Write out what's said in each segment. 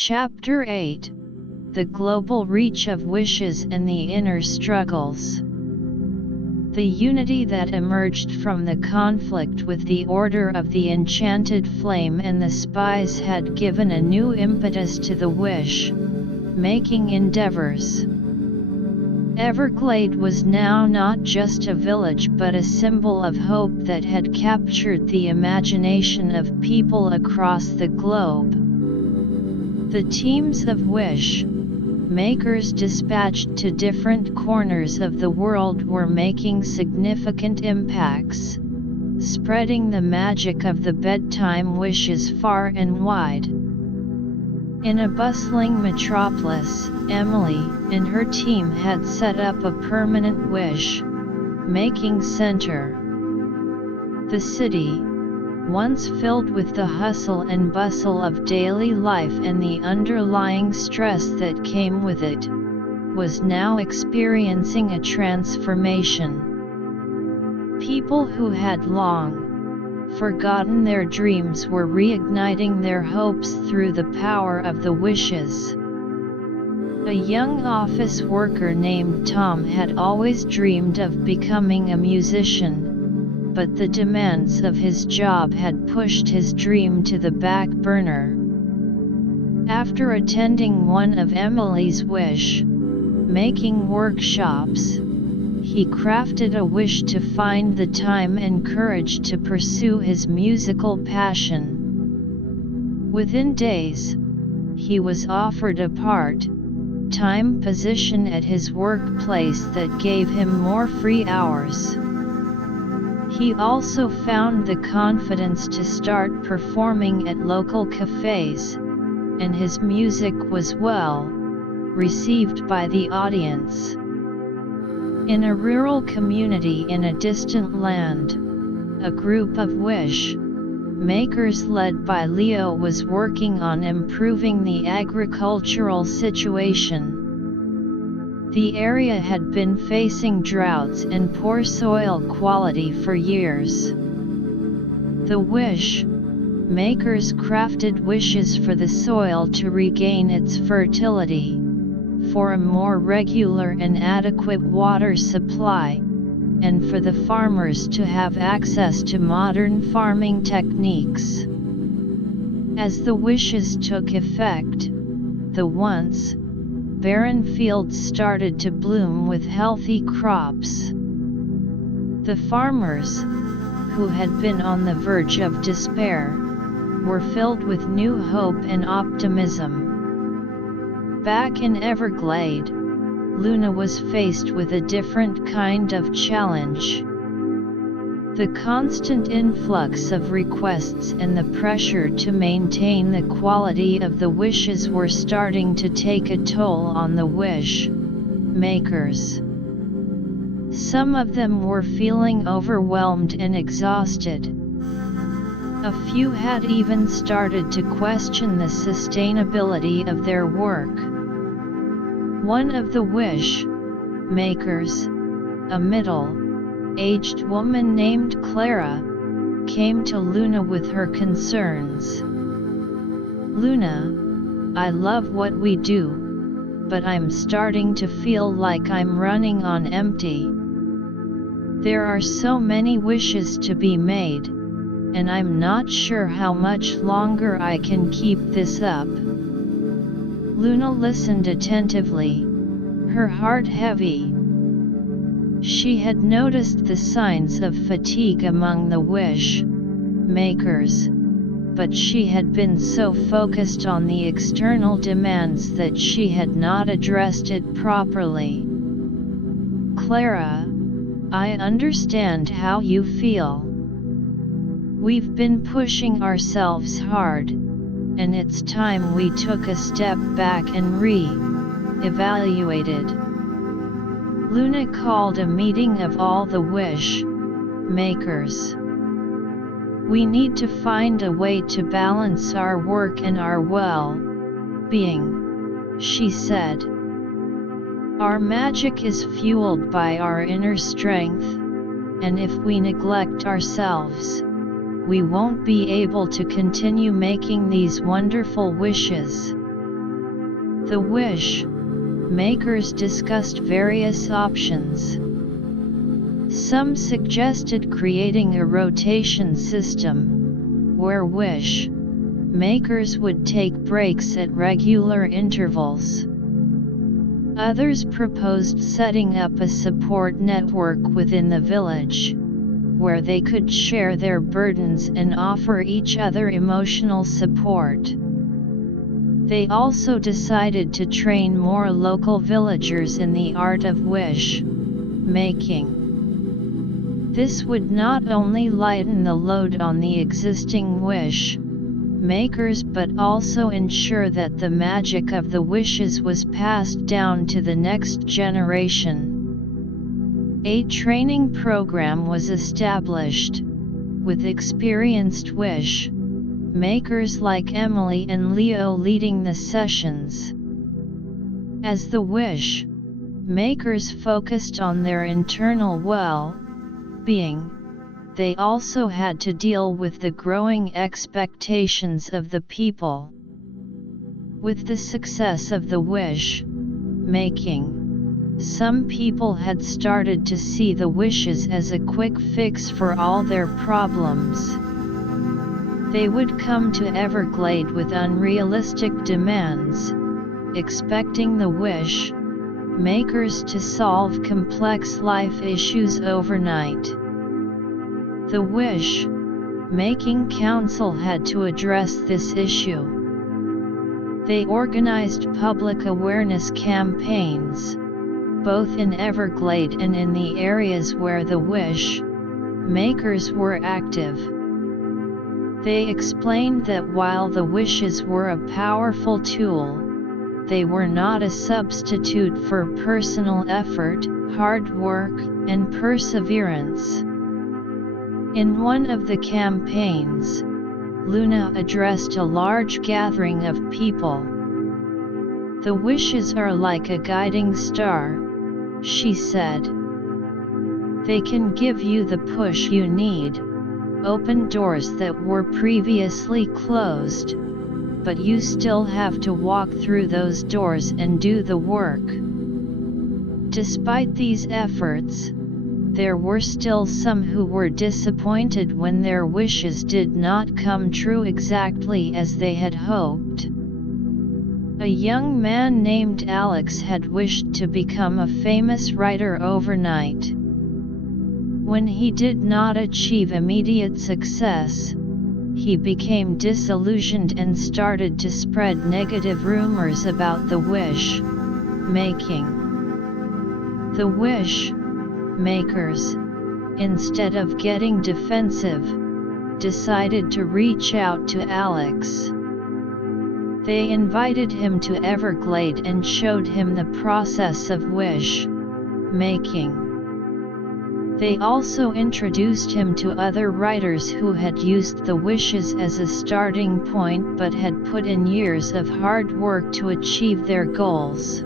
Chapter 8: The Global Reach of Wishes and the Inner Struggles. The unity that emerged from the conflict with the Order of the Enchanted Flame and the Spies had given a new impetus to the wish-making endeavors. Everglade was now not just a village but a symbol of hope that had captured the imagination of people across the globe. The teams of wish-makers dispatched to different corners of the world were making significant impacts, spreading the magic of the bedtime wishes far and wide. In a bustling metropolis, Emily and her team had set up a permanent wish-making center. The city, once filled with the hustle and bustle of daily life and the underlying stress that came with it, was now experiencing a transformation. People who had long forgotten their dreams were reigniting their hopes through the power of the wishes. A young office worker named Tom had always dreamed of becoming a musician, but the demands of his job had pushed his dream to the back burner. After attending one of Emily's wish-making workshops, he crafted a wish to find the time and courage to pursue his musical passion. Within days, he was offered a part-time position at his workplace that gave him more free hours. He also found the confidence to start performing at local cafes, and his music was well received by the audience. In a rural community in a distant land, a group of wish-makers led by Leo was working on improving the agricultural situation. The area had been facing droughts and poor soil quality for years. The wish-makers crafted wishes for the soil to regain its fertility, for a more regular and adequate water supply, and for the farmers to have access to modern farming techniques. As the wishes took effect, the once barren fields started to bloom with healthy crops. The farmers, who had been on the verge of despair, were filled with new hope and optimism. Back in Everglade, Luna was faced with a different kind of challenge. The constant influx of requests and the pressure to maintain the quality of the wishes were starting to take a toll on the wish-makers. Some of them were feeling overwhelmed and exhausted. A few had even started to question the sustainability of their work. One of the wish-makers, a middle-aged woman named Clara, came to Luna with her concerns. "Luna, I love what we do, but I'm starting to feel like I'm running on empty. There are so many wishes to be made, and I'm not sure how much longer I can keep this up." Luna listened attentively, her heart heavy. She had noticed the signs of fatigue among the wish-makers, but she had been so focused on the external demands that she had not addressed it properly. "Clara, I understand how you feel. We've been pushing ourselves hard, and it's time we took a step back and re-evaluated." Luna called a meeting of all the wish-makers. "We need to find a way to balance our work and our well-being," she said. "Our magic is fueled by our inner strength, and if we neglect ourselves, we won't be able to continue making these wonderful wishes." The wish makers discussed various options. Some suggested creating a rotation system, where wish makers would take breaks at regular intervals. Others proposed setting up a support network within the village, where they could share their burdens and offer each other emotional support. They also decided to train more local villagers in the art of wish making. This would not only lighten the load on the existing wish makers but also ensure that the magic of the wishes was passed down to the next generation. A training program was established, with experienced wish makers like Emily and Leo leading the sessions. As the wish makers focused on their internal well-being, they also had to deal with the growing expectations of the people. With the success of the wish making, some people had started to see the wishes as a quick fix for all their problems. They would come to Everglade with unrealistic demands, expecting the wish makers to solve complex life issues overnight. The Wish Making Council had to address this issue. They organized public awareness campaigns, both in Everglade and in the areas where the wish makers were active. They explained that while the wishes were a powerful tool, they were not a substitute for personal effort, hard work, and perseverance. In one of the campaigns, Luna addressed a large gathering of people. "The wishes are like a guiding star," she said. "They can give you the push you need, open doors that were previously closed, but you still have to walk through those doors and do the work." Despite these efforts, there were still some who were disappointed when their wishes did not come true exactly as they had hoped. A young man named Alex had wished to become a famous writer overnight. When he did not achieve immediate success, he became disillusioned and started to spread negative rumors about the wish making. The wish makers, instead of getting defensive, decided to reach out to Alex. They invited him to Everglade and showed him the process of wish making. They also introduced him to other writers who had used the wishes as a starting point but had put in years of hard work to achieve their goals.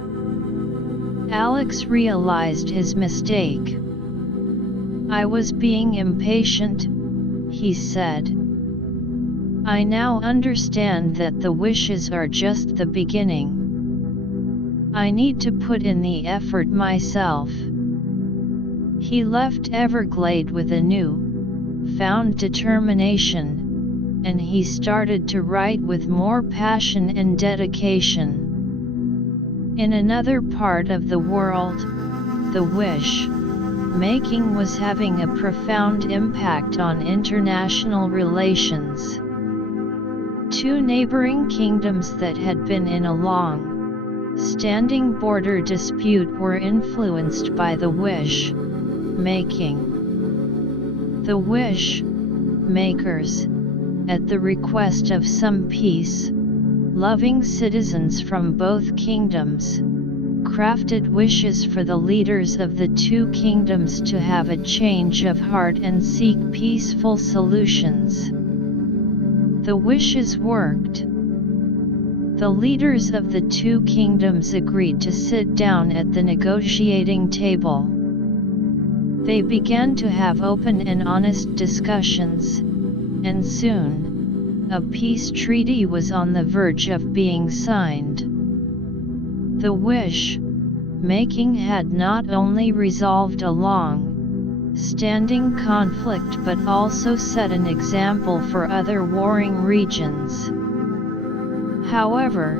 Alex realized his mistake. "I was being impatient," he said. "I now understand that the wishes are just the beginning. I need to put in the effort myself." He left Everglade with a new-found determination, and he started to write with more passion and dedication. In another part of the world, the wish making was having a profound impact on international relations. Two neighboring kingdoms that had been in a long-standing border dispute were influenced by the wish making. The wish makers, at the request of some peace-loving citizens from both kingdoms, crafted wishes for the leaders of the two kingdoms to have a change of heart and seek peaceful solutions. The wishes worked. The leaders of the two kingdoms agreed to sit down at the negotiating table. They began to have open and honest discussions, and soon, a peace treaty was on the verge of being signed. The wish-making had not only resolved a long-standing conflict but also set an example for other warring regions. However,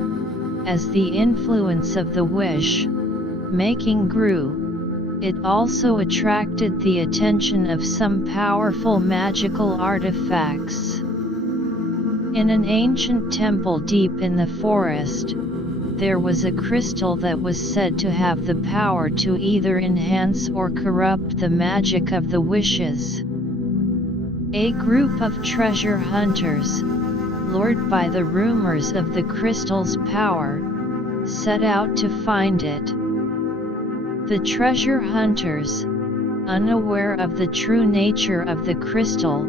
as the influence of the wish-making grew, it also attracted the attention of some powerful magical artifacts. In an ancient temple deep in the forest, there was a crystal that was said to have the power to either enhance or corrupt the magic of the wishes. A group of treasure hunters, lured by the rumors of the crystal's power, set out to find it. The treasure hunters, unaware of the true nature of the crystal,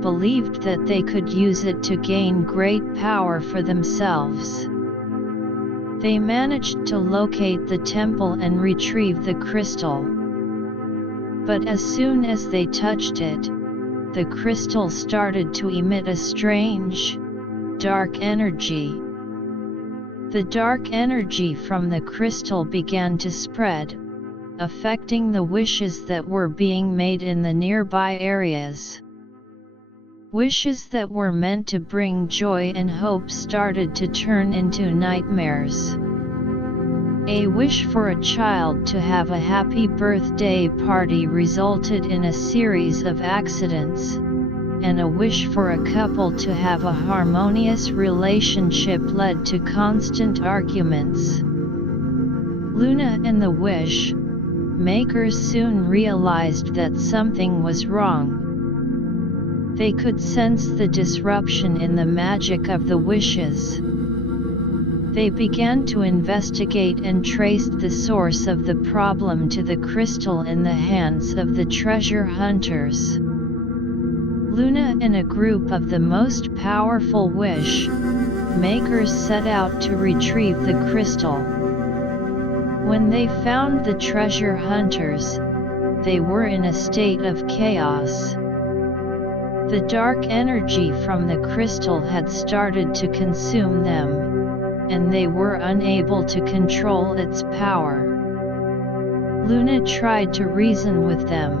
believed that they could use it to gain great power for themselves. They managed to locate the temple and retrieve the crystal. But as soon as they touched it, the crystal started to emit a strange, dark energy. The dark energy from the crystal began to spread, affecting the wishes that were being made in the nearby areas. Wishes that were meant to bring joy and hope started to turn into nightmares. A wish for a child to have a happy birthday party resulted in a series of accidents, and a wish for a couple to have a harmonious relationship led to constant arguments. Luna and the wish-makers soon realized that something was wrong. They could sense the disruption in the magic of the wishes. They began to investigate and traced the source of the problem to the crystal in the hands of the treasure hunters. Luna and a group of the most powerful wish-makers set out to retrieve the crystal. When they found the treasure hunters, they were in a state of chaos. The dark energy from the crystal had started to consume them, and they were unable to control its power. Luna tried to reason with them.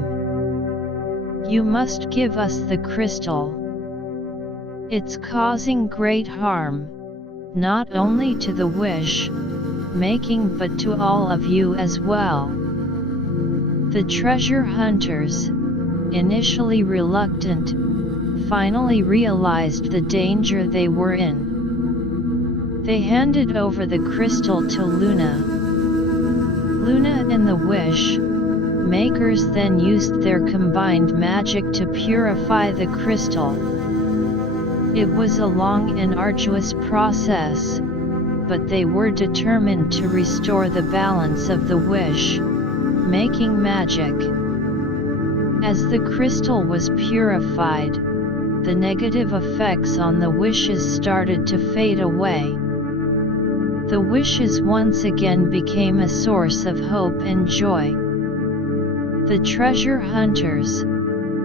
"You must give us the crystal. It's causing great harm, not only to the wish-making but to all of you as well." The treasure hunters, initially reluctant, finally realized the danger they were in. They handed over the crystal to Luna. Luna and the wish-makers then used their combined magic to purify the crystal. It was a long and arduous process, but they were determined to restore the balance of the wish-making magic. As the crystal was purified, the negative effects on the wishes started to fade away. The wishes once again became a source of hope and joy. The treasure hunters,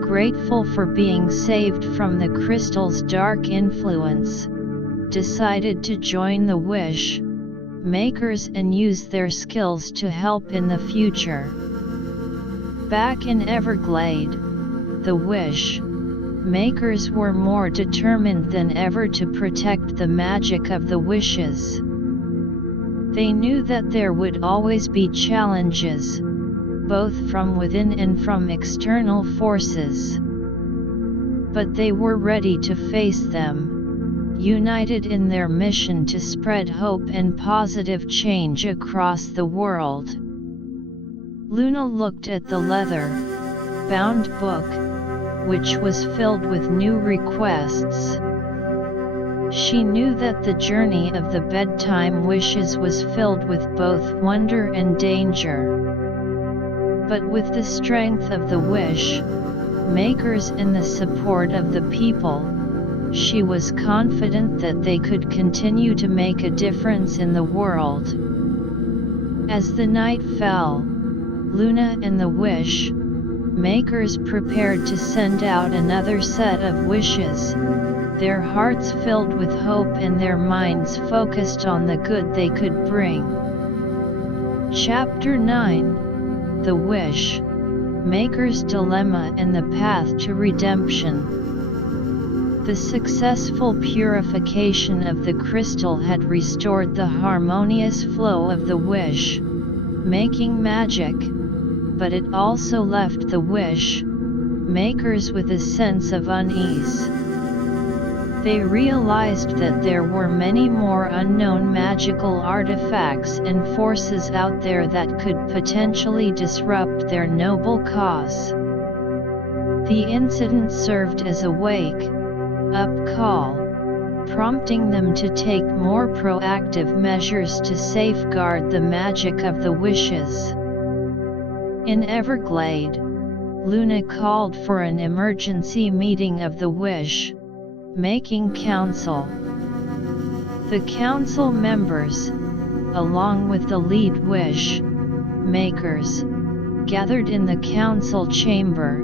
grateful for being saved from the crystal's dark influence, decided to join the wish-makers and use their skills to help in the future. Back in Everglade, the wish-makers were more determined than ever to protect the magic of the wishes. They knew that there would always be challenges, both from within and from external forces. But they were ready to face them, united in their mission to spread hope and positive change across the world. Luna looked at the leather-bound book, which was filled with new requests. She knew that the journey of the bedtime wishes was filled with both wonder and danger. But with the strength of the wish-makers and the support of the people, she was confident that they could continue to make a difference in the world. As the night fell, Luna and the wish-makers prepared to send out another set of wishes, their hearts filled with hope and their minds focused on the good they could bring. Chapter 9: The Wish, Maker's Dilemma and the Path to Redemption. The successful purification of the crystal had restored the harmonious flow of the wish-making magic, but it also left the wish-makers with a sense of unease. They realized that there were many more unknown magical artifacts and forces out there that could potentially disrupt their noble cause. The incident served as a wake-up call, prompting them to take more proactive measures to safeguard the magic of the wishes. In Everglade, Luna called for an emergency meeting of the Wish-Making Council. The council members, along with the lead wish-makers, gathered in the council chamber,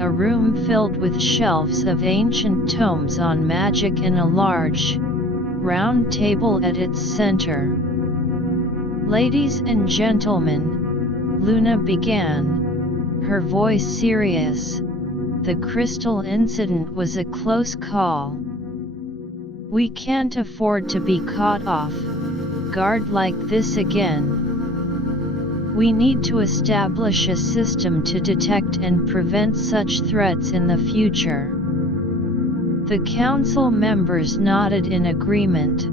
a room filled with shelves of ancient tomes on magic and a large, round table at its center. "Ladies and gentlemen," Luna began, her voice serious, "the crystal incident was a close call. We can't afford to be caught off guard like this again. We need to establish a system to detect and prevent such threats in the future." The council members nodded in agreement.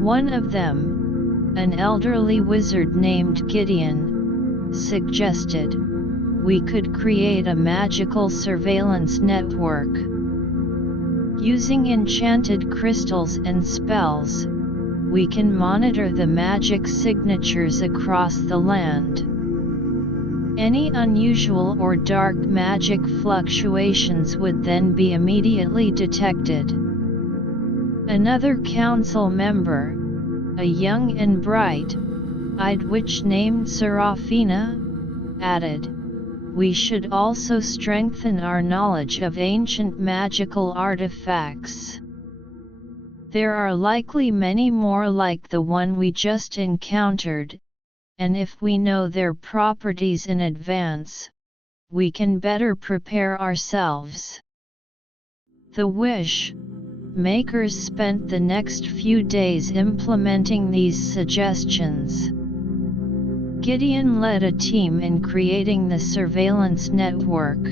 One of them, an elderly wizard named Gideon, suggested, "We could create a magical surveillance network. Using enchanted crystals and spells, we can monitor the magic signatures across the land. Any unusual or dark magic fluctuations would then be immediately detected." Another council member, a young and bright-eyed witch named Serafina, added, "We should also strengthen our knowledge of ancient magical artifacts. There are likely many more like the one we just encountered, and if we know their properties in advance, we can better prepare ourselves." The wish-makers spent the next few days implementing these suggestions. Gideon led a team in creating the surveillance network.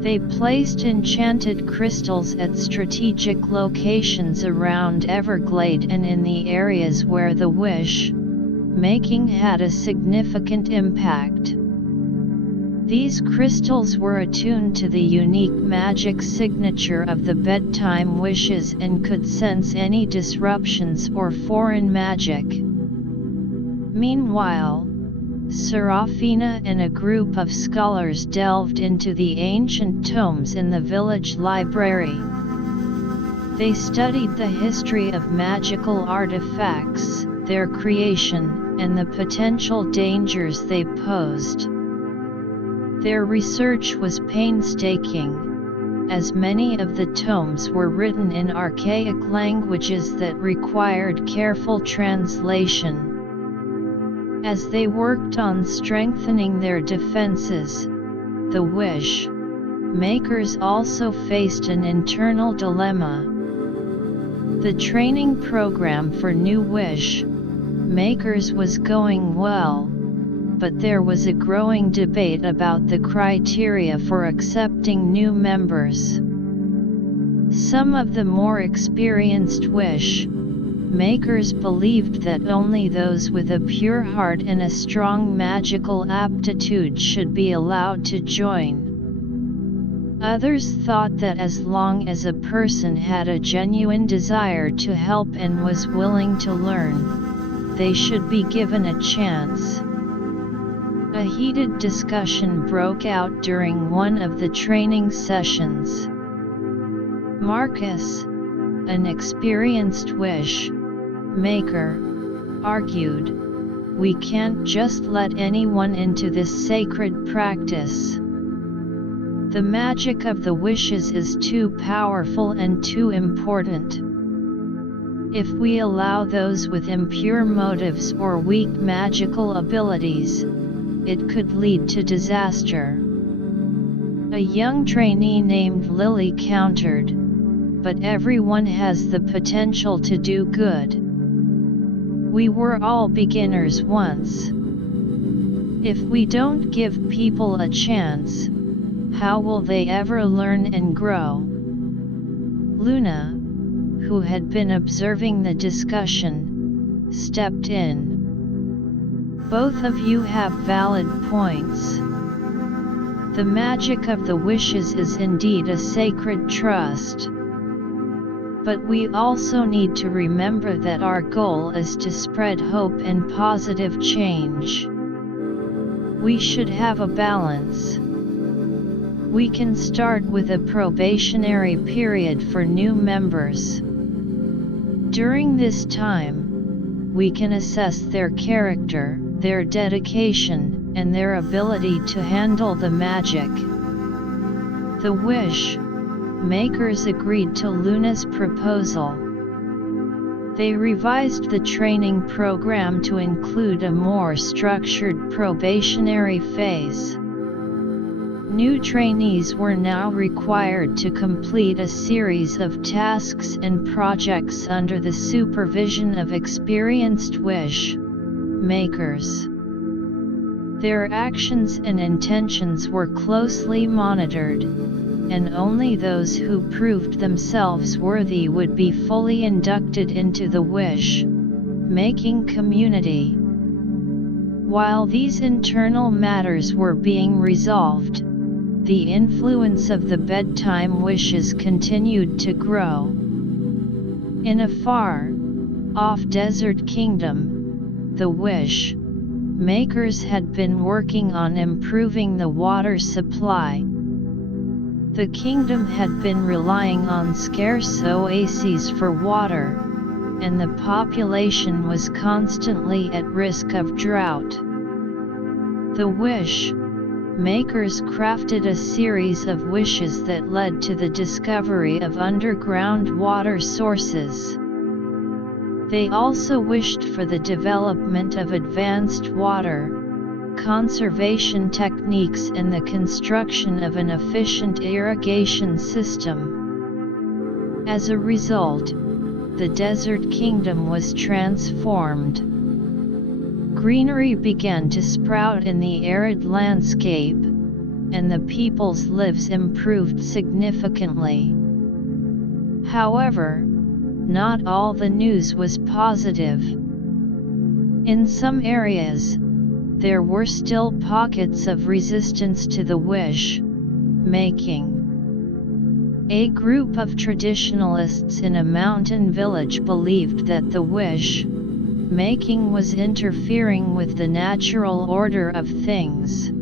They placed enchanted crystals at strategic locations around Everglade and in the areas where the wish-making had a significant impact. These crystals were attuned to the unique magic signature of the bedtime wishes and could sense any disruptions or foreign magic. Meanwhile, Serafina and a group of scholars delved into the ancient tomes in the village library. They studied the history of magical artifacts, their creation, and the potential dangers they posed. Their research was painstaking, as many of the tomes were written in archaic languages that required careful translation. As they worked on strengthening their defenses, the wish-makers also faced an internal dilemma. The training program for new wish-makers was going well, but there was a growing debate about the criteria for accepting new members. Some of the more experienced wish-makers believed that only those with a pure heart and a strong magical aptitude should be allowed to join. Others thought that as long as a person had a genuine desire to help and was willing to learn, they should be given a chance. A heated discussion broke out during one of the training sessions. Marcus, an experienced wish-maker, argued, "We can't just let anyone into this sacred practice. The magic of the wishes is too powerful and too important. If we allow those with impure motives or weak magical abilities, it could lead to disaster. A young trainee named Lily countered, "But everyone has the potential to do good. We were all beginners once. If we don't give people a chance, how will they ever learn and grow?" Luna, who had been observing the discussion, stepped in. "Both of you have valid points. The magic of the wishes is indeed a sacred trust. But we also need to remember that our goal is to spread hope and positive change. We should have a balance. We can start with a probationary period for new members. During this time, we can assess their character, their dedication, and their ability to handle the magic." The wish makers agreed to Luna's proposal. They revised the training program to include a more structured probationary phase. New trainees were now required to complete a series of tasks and projects under the supervision of experienced wish makers. Their actions and intentions were closely monitored, and only those who proved themselves worthy would be fully inducted into the wish-making community. While these internal matters were being resolved, the influence of the bedtime wishes continued to grow. In a far-off desert kingdom, the wish-makers had been working on improving the water supply. The kingdom had been relying on scarce oases for water, and the population was constantly at risk of drought. The wish-makers crafted a series of wishes that led to the discovery of underground water sources. They also wished for the development of advanced water conservation techniques and the construction of an efficient irrigation system. As a result, the desert kingdom was transformed. Greenery began to sprout in the arid landscape, and the people's lives improved significantly. However, not all the news was positive. In some areas, there were still pockets of resistance to the wish-making. A group of traditionalists in a mountain village believed that the wish-making was interfering with the natural order of things.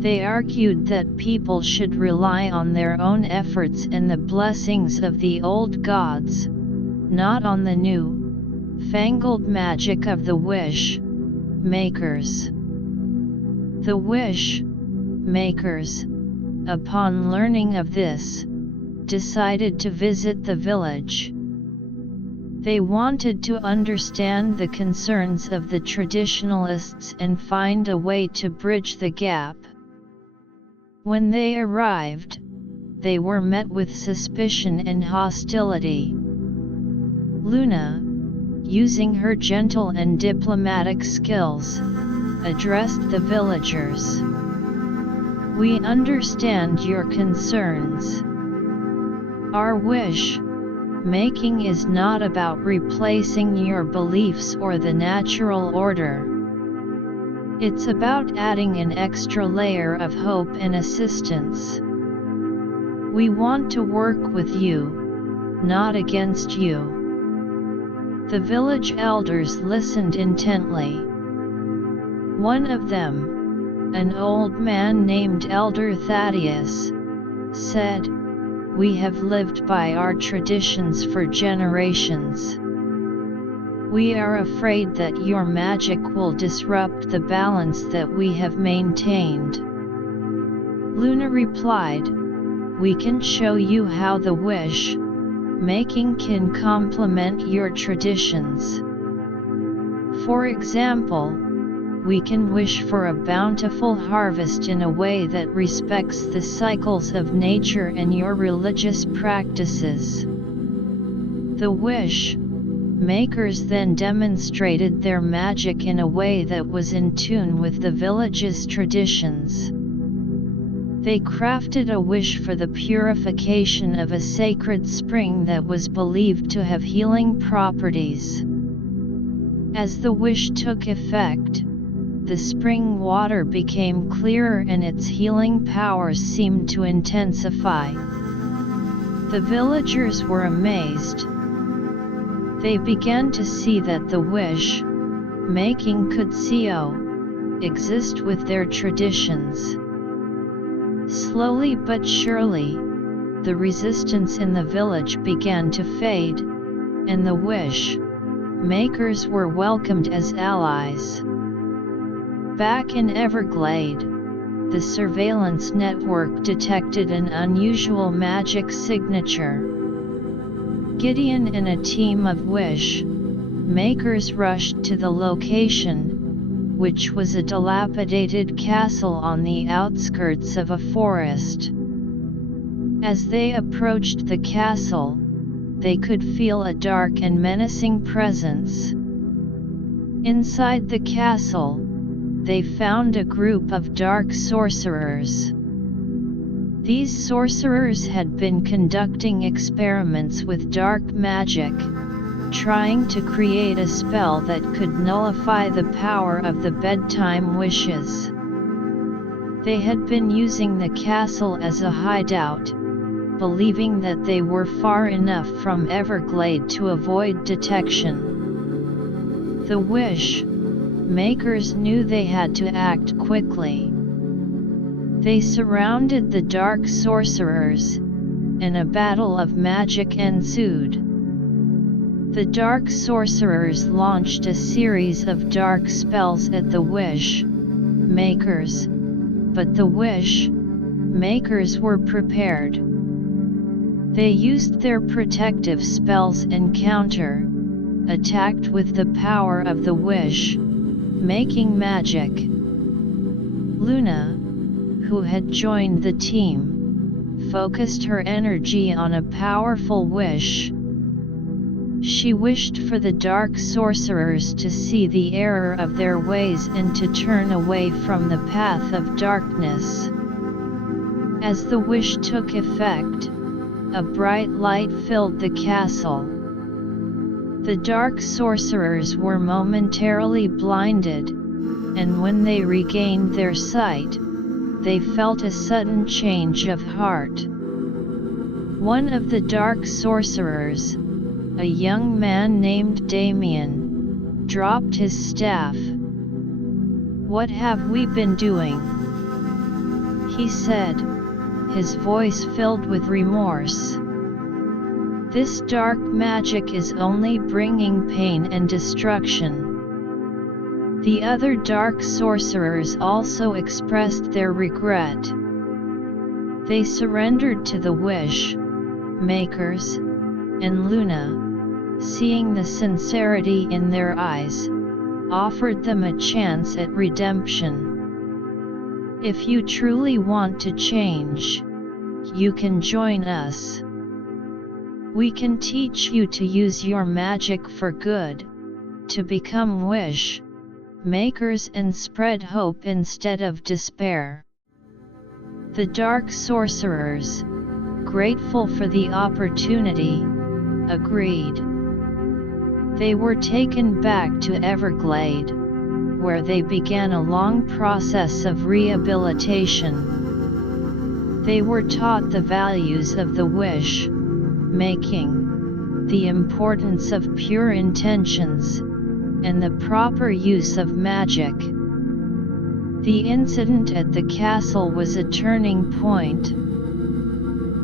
They argued that people should rely on their own efforts and the blessings of the old gods, not on the new-fangled magic of the wish-makers. The wish-makers, upon learning of this, decided to visit the village. They wanted to understand the concerns of the traditionalists and find a way to bridge the gap. When they arrived, they were met with suspicion and hostility. Luna, using her gentle and diplomatic skills, addressed the villagers. "We understand your concerns. Our wish-making is not about replacing your beliefs or the natural order. It's about adding an extra layer of hope and assistance. We want to work with you, not against you." The village elders listened intently. One of them, an old man named Elder Thaddeus, said, "We have lived by our traditions for generations. We are afraid that your magic will disrupt the balance that we have maintained." Luna replied, "We can show you how the wish making can complement your traditions. For example, we can wish for a bountiful harvest in a way that respects the cycles of nature and your religious practices. The wish makers then demonstrated their magic in a way that was in tune with the village's traditions. They crafted a wish for the purification of a sacred spring that was believed to have healing properties. As the wish took effect, the spring water became clearer and its healing powers seemed to intensify. The villagers were amazed. They began to see that the wish making could exist with their traditions. Slowly but surely, the resistance in the village began to fade, and the wish makers were welcomed as allies. Back in Everglade, the surveillance network detected an unusual magic signature. Gideon and a team of wish makers rushed to the location, which was a dilapidated castle on the outskirts of a forest. As they approached the castle, they could feel a dark and menacing presence. Inside the castle, they found a group of dark sorcerers. These sorcerers had been conducting experiments with dark magic, trying to create a spell that could nullify the power of the bedtime wishes. They had been using the castle as a hideout, believing that they were far enough from Everglade to avoid detection. The wish makers knew they had to act quickly. They surrounded the dark sorcerers, and a battle of magic ensued. The dark sorcerers launched a series of dark spells at the wish makers, but the wish makers were prepared. They used their protective spells and attacked with the power of the wish making magic. Luna, who had joined the team, focused her energy on a powerful wish. She wished for the dark sorcerers to see the error of their ways and to turn away from the path of darkness. As the wish took effect, a bright light filled the castle. The dark sorcerers were momentarily blinded, and when they regained their sight, they felt a sudden change of heart. One of the dark sorcerers, a young man named Damien, dropped his staff. "What have we been doing?" he said, his voice filled with remorse. "This dark magic is only bringing pain and destruction." The other dark sorcerers also expressed their regret. They surrendered to the wish makers, and Luna, seeing the sincerity in their eyes, offered them a chance at redemption. "If you truly want to change, you can join us. We can teach you to use your magic for good, to become wish makers and spread hope instead of despair." The dark sorcerers, grateful for the opportunity, agreed. They were taken back to Everglade, where they began a long process of rehabilitation. They were taught the values of the wish making, the importance of pure intentions, and the proper use of magic. The incident at the castle was a turning point.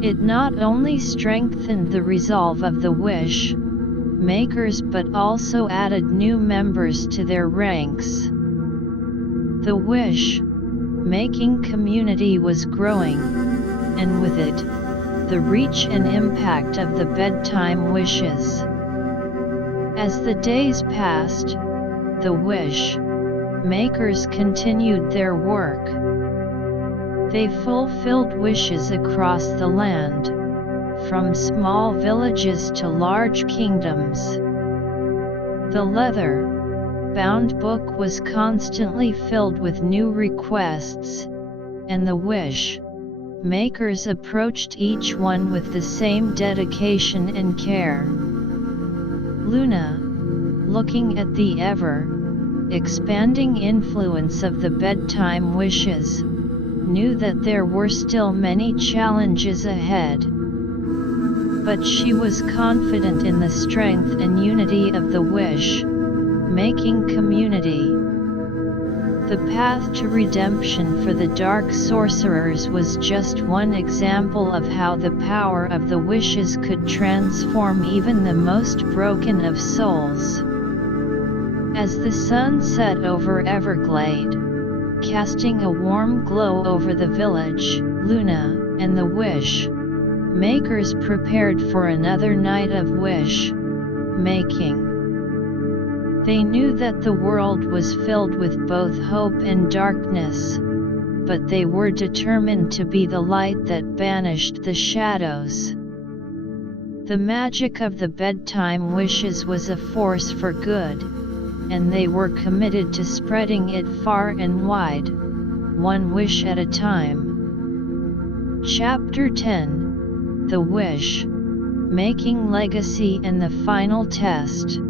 It not only strengthened the resolve of the wish makers but also added new members to their ranks. The wish making community was growing, and with it, the reach and impact of the bedtime wishes. As the days passed, the wish makers continued their work. They fulfilled wishes across the land, from small villages to large kingdoms. The leather-bound book was constantly filled with new requests, and the wish makers approached each one with the same dedication and care. Luna, looking at the ever-expanding influence of the bedtime wishes, knew that there were still many challenges ahead. But she was confident in the strength and unity of the wish-making community. The path to redemption for the dark sorcerers was just one example of how the power of the wishes could transform even the most broken of souls. As the sun set over Everglade, casting a warm glow over the village, Luna and the wish makers prepared for another night of wish-making. They knew that the world was filled with both hope and darkness, but they were determined to be the light that banished the shadows. The magic of the bedtime wishes was a force for good, and they were committed to spreading it far and wide, one wish at a time. Chapter 10: The Wish-Making Legacy and the Final Test.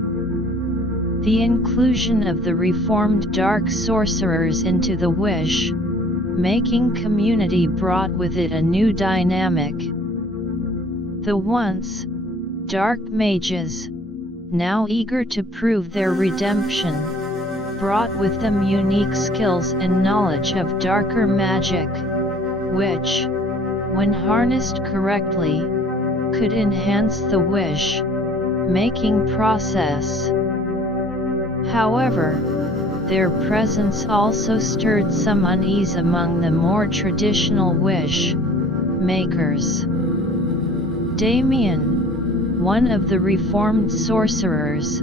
The inclusion of the reformed dark sorcerers into the wish-making community brought with it a new dynamic. The once dark mages, now eager to prove their redemption, brought with them unique skills and knowledge of darker magic, which, when harnessed correctly, could enhance the wish-making process. However, their presence also stirred some unease among the more traditional wish-makers. Damien, one of the reformed sorcerers,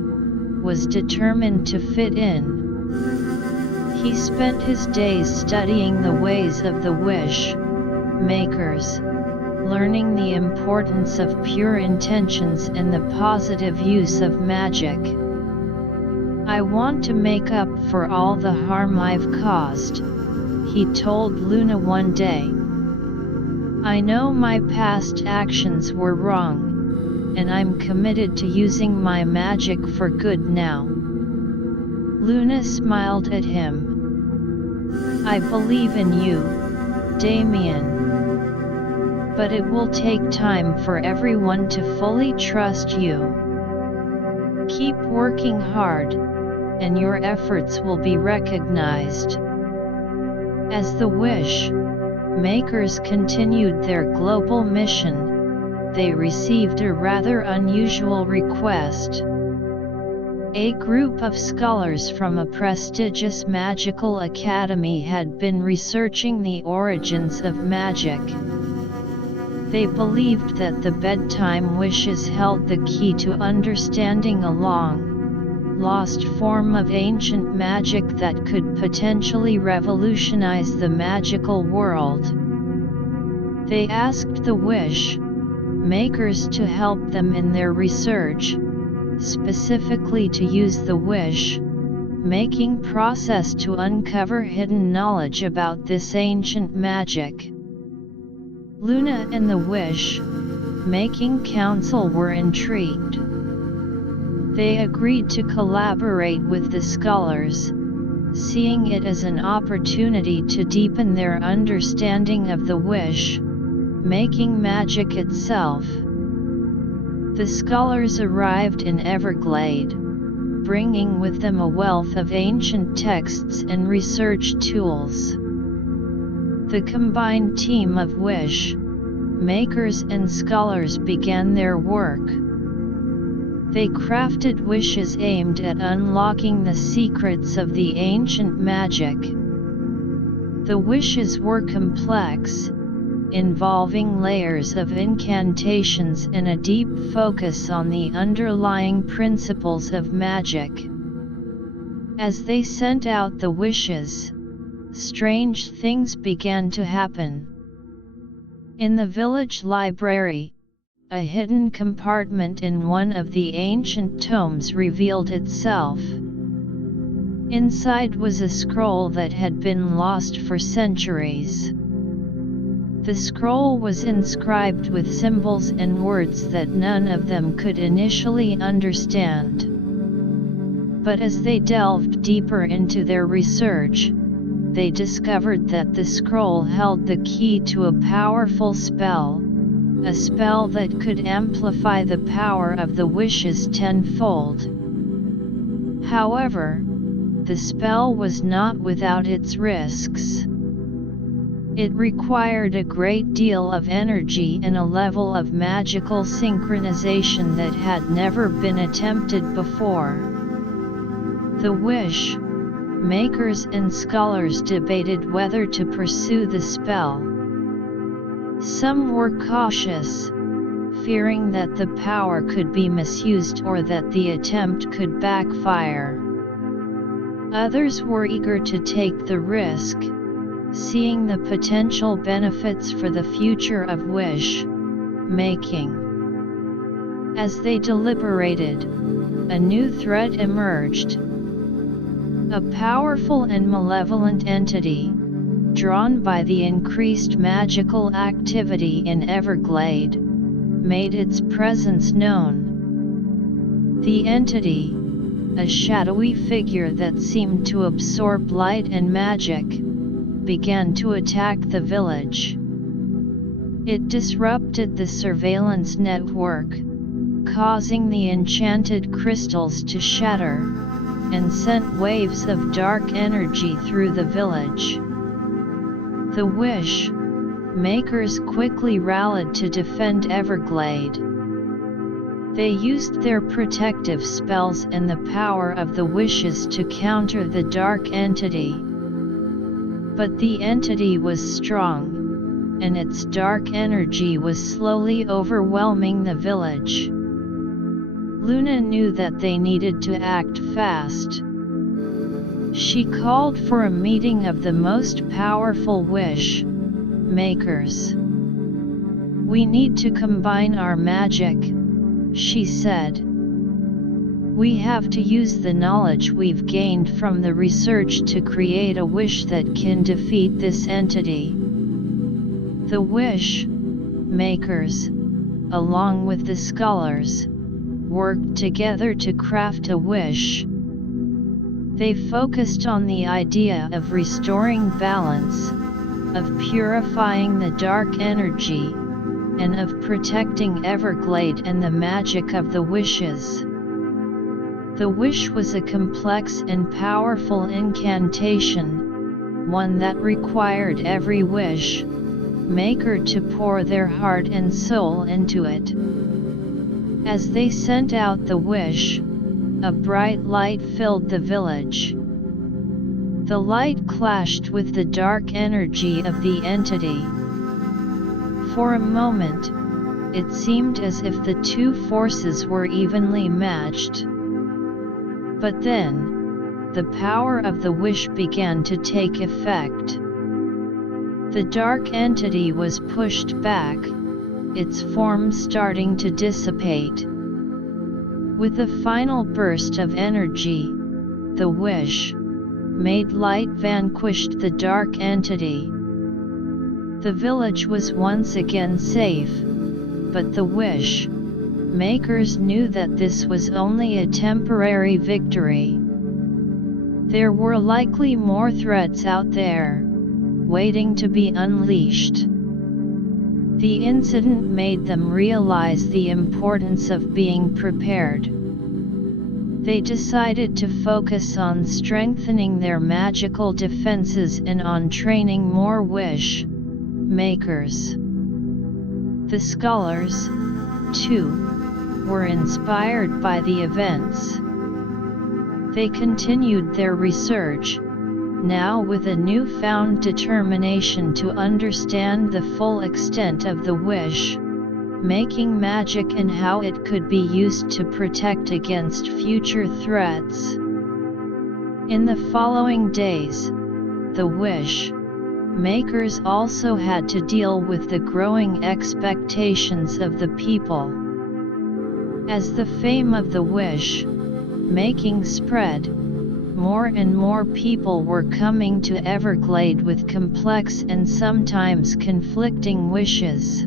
was determined to fit in. He spent his days studying the ways of the wish-makers, learning the importance of pure intentions and the positive use of magic. "I want to make up for all the harm I've caused," he told Luna one day. "I know my past actions were wrong, and I'm committed to using my magic for good now." Luna smiled at him. "I believe in you, Damien. But it will take time for everyone to fully trust you. Keep working hard, and your efforts will be recognized." As the wish-makers continued their global mission, they received a rather unusual request. A group of scholars from a prestigious magical academy had been researching the origins of magic. They believed that the bedtime wishes held the key to understanding a long-lost form of ancient magic that could potentially revolutionize the magical world. They asked the wish-makers to help them in their research, specifically to use the wish-making process to uncover hidden knowledge about this ancient magic. Luna and the wish-making council were intrigued. They agreed to collaborate with the scholars, seeing it as an opportunity to deepen their understanding of the wish-making magic itself. The scholars arrived in Everglade, bringing with them a wealth of ancient texts and research tools. The combined team of wish-makers and scholars began their work. They crafted wishes aimed at unlocking the secrets of the ancient magic. The wishes were complex, involving layers of incantations and a deep focus on the underlying principles of magic. As they sent out the wishes, strange things began to happen. In the village library, a hidden compartment in one of the ancient tomes revealed itself. Inside was a scroll that had been lost for centuries. The scroll was inscribed with symbols and words that none of them could initially understand. But as they delved deeper into their research, they discovered that the scroll held the key to a powerful spell, a spell that could amplify the power of the wishes tenfold. However, the spell was not without its risks. It required a great deal of energy and a level of magical synchronization that had never been attempted before. The wish makers and scholars debated whether to pursue the spell. Some were cautious, fearing that the power could be misused or that the attempt could backfire. Others were eager to take the risk, seeing the potential benefits for the future of wish-making. As they deliberated, a new threat emerged. A powerful and malevolent entity, drawn by the increased magical activity in Everglade, made its presence known. The entity, a shadowy figure that seemed to absorb light and magic, began to attack the village. It disrupted the surveillance network, causing the enchanted crystals to shatter, and sent waves of dark energy through the village. The wish makers quickly rallied to defend Everglade. They used their protective spells and the power of the wishes to counter the dark entity. But the entity was strong, and its dark energy was slowly overwhelming the village. Luna knew that they needed to act fast. She called for a meeting of the most powerful wish makers. "We need to combine our magic," she said. "We have to use the knowledge we've gained from the research to create a wish that can defeat this entity." The wish makers, along with the scholars, worked together to craft a wish. They focused on the idea of restoring balance, of purifying the dark energy, and of protecting Everglade and the magic of the wishes. The wish was a complex and powerful incantation, one that required every wish maker to pour their heart and soul into it. As they sent out the wish, a bright light filled the village. The light clashed with the dark energy of the entity. For a moment, it seemed as if the two forces were evenly matched. But then, the power of the wish began to take effect. The dark entity was pushed back, its form starting to dissipate. With a final burst of energy, the wish made light vanquished the dark entity. The village was once again safe, but the wish makers knew that this was only a temporary victory. There were likely more threats out there, waiting to be unleashed. The incident made them realize the importance of being prepared. They decided to focus on strengthening their magical defenses and on training more wish makers. The scholars, too, were inspired by the events. They continued their research, now with a newfound determination to understand the full extent of the wish, making magic and how it could be used to protect against future threats. In the following days, the wish makers also had to deal with the growing expectations of the people. As the fame of the wish making spread, more and more people were coming to Everglade with complex and sometimes conflicting wishes.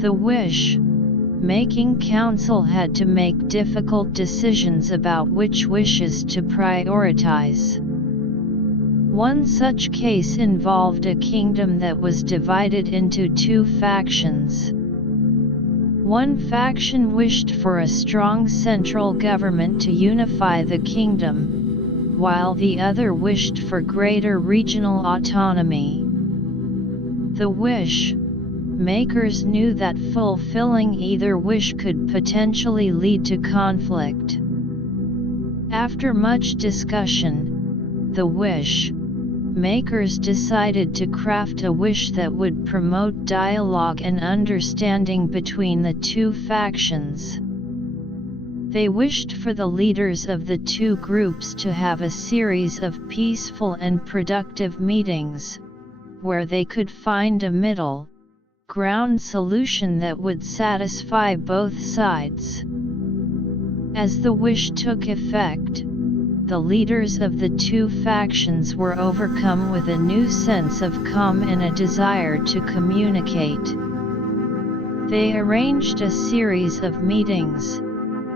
The wish-making council had to make difficult decisions about which wishes to prioritize. One such case involved a kingdom that was divided into two factions. One faction wished for a strong central government to unify the kingdom, while the other wished for greater regional autonomy. The wish makers knew that fulfilling either wish could potentially lead to conflict. After much discussion, the wish makers decided to craft a wish that would promote dialogue and understanding between the two factions. They wished for the leaders of the two groups to have a series of peaceful and productive meetings, where they could find a middle ground solution that would satisfy both sides. As the wish took effect, the leaders of the two factions were overcome with a new sense of calm and a desire to communicate. They arranged a series of meetings,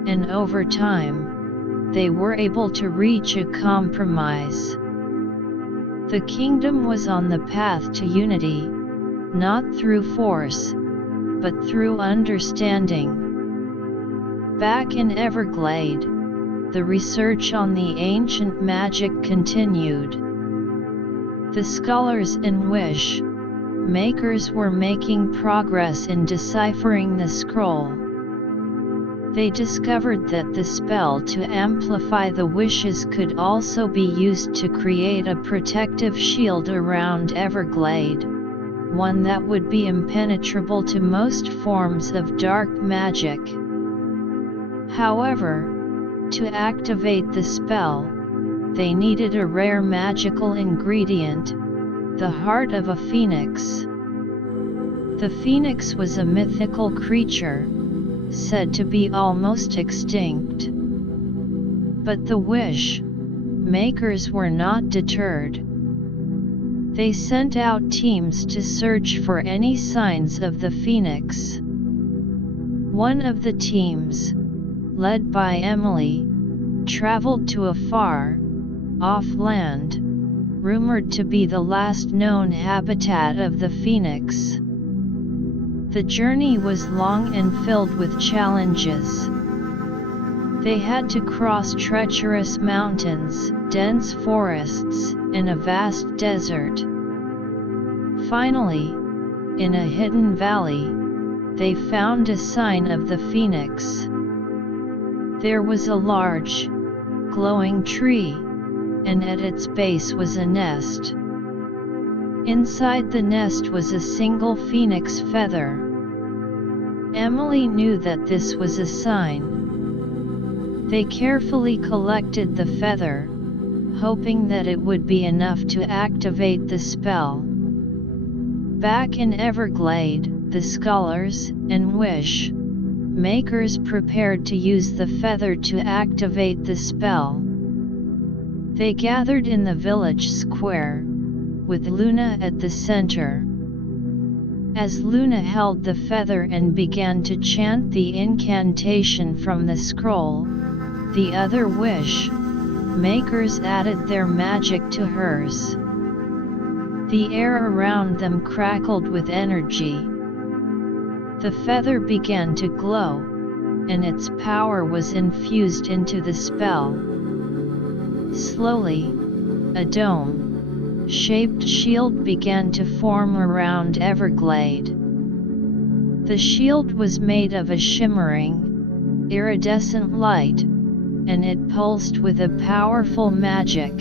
and over time, they were able to reach a compromise. The kingdom was on the path to unity, not through force, but through understanding. Back in Everglade, the research on the ancient magic continued. The scholars and wish makers were making progress in deciphering the scroll. They discovered that the spell to amplify the wishes could also be used to create a protective shield around Everglade, one that would be impenetrable to most forms of dark magic. However, to activate the spell, they needed a rare magical ingredient, the heart of a phoenix. The phoenix was a mythical creature, said to be almost extinct. But the wish makers were not deterred. They sent out teams to search for any signs of the phoenix. One of the teams, led by Emily, traveled to a far-off land, rumored to be the last known habitat of the phoenix. The journey was long and filled with challenges. They had to cross treacherous mountains, dense forests, and a vast desert. Finally, in a hidden valley, they found a sign of the phoenix. There was a large, glowing tree, and at its base was a nest. Inside the nest was a single phoenix feather. Emily knew that this was a sign. They carefully collected the feather, hoping that it would be enough to activate the spell. Back in Everglade, the scholars and wish makers prepared to use the feather to activate the spell. They gathered in the village square, with Luna at the center. As Luna held the feather and began to chant the incantation from the scroll, the other wish makers added their magic to hers. The air around them crackled with energy. The feather began to glow, and its power was infused into the spell. Slowly, a dome-shaped shield began to form around Everglade. The shield was made of a shimmering, iridescent light, and it pulsed with a powerful magic.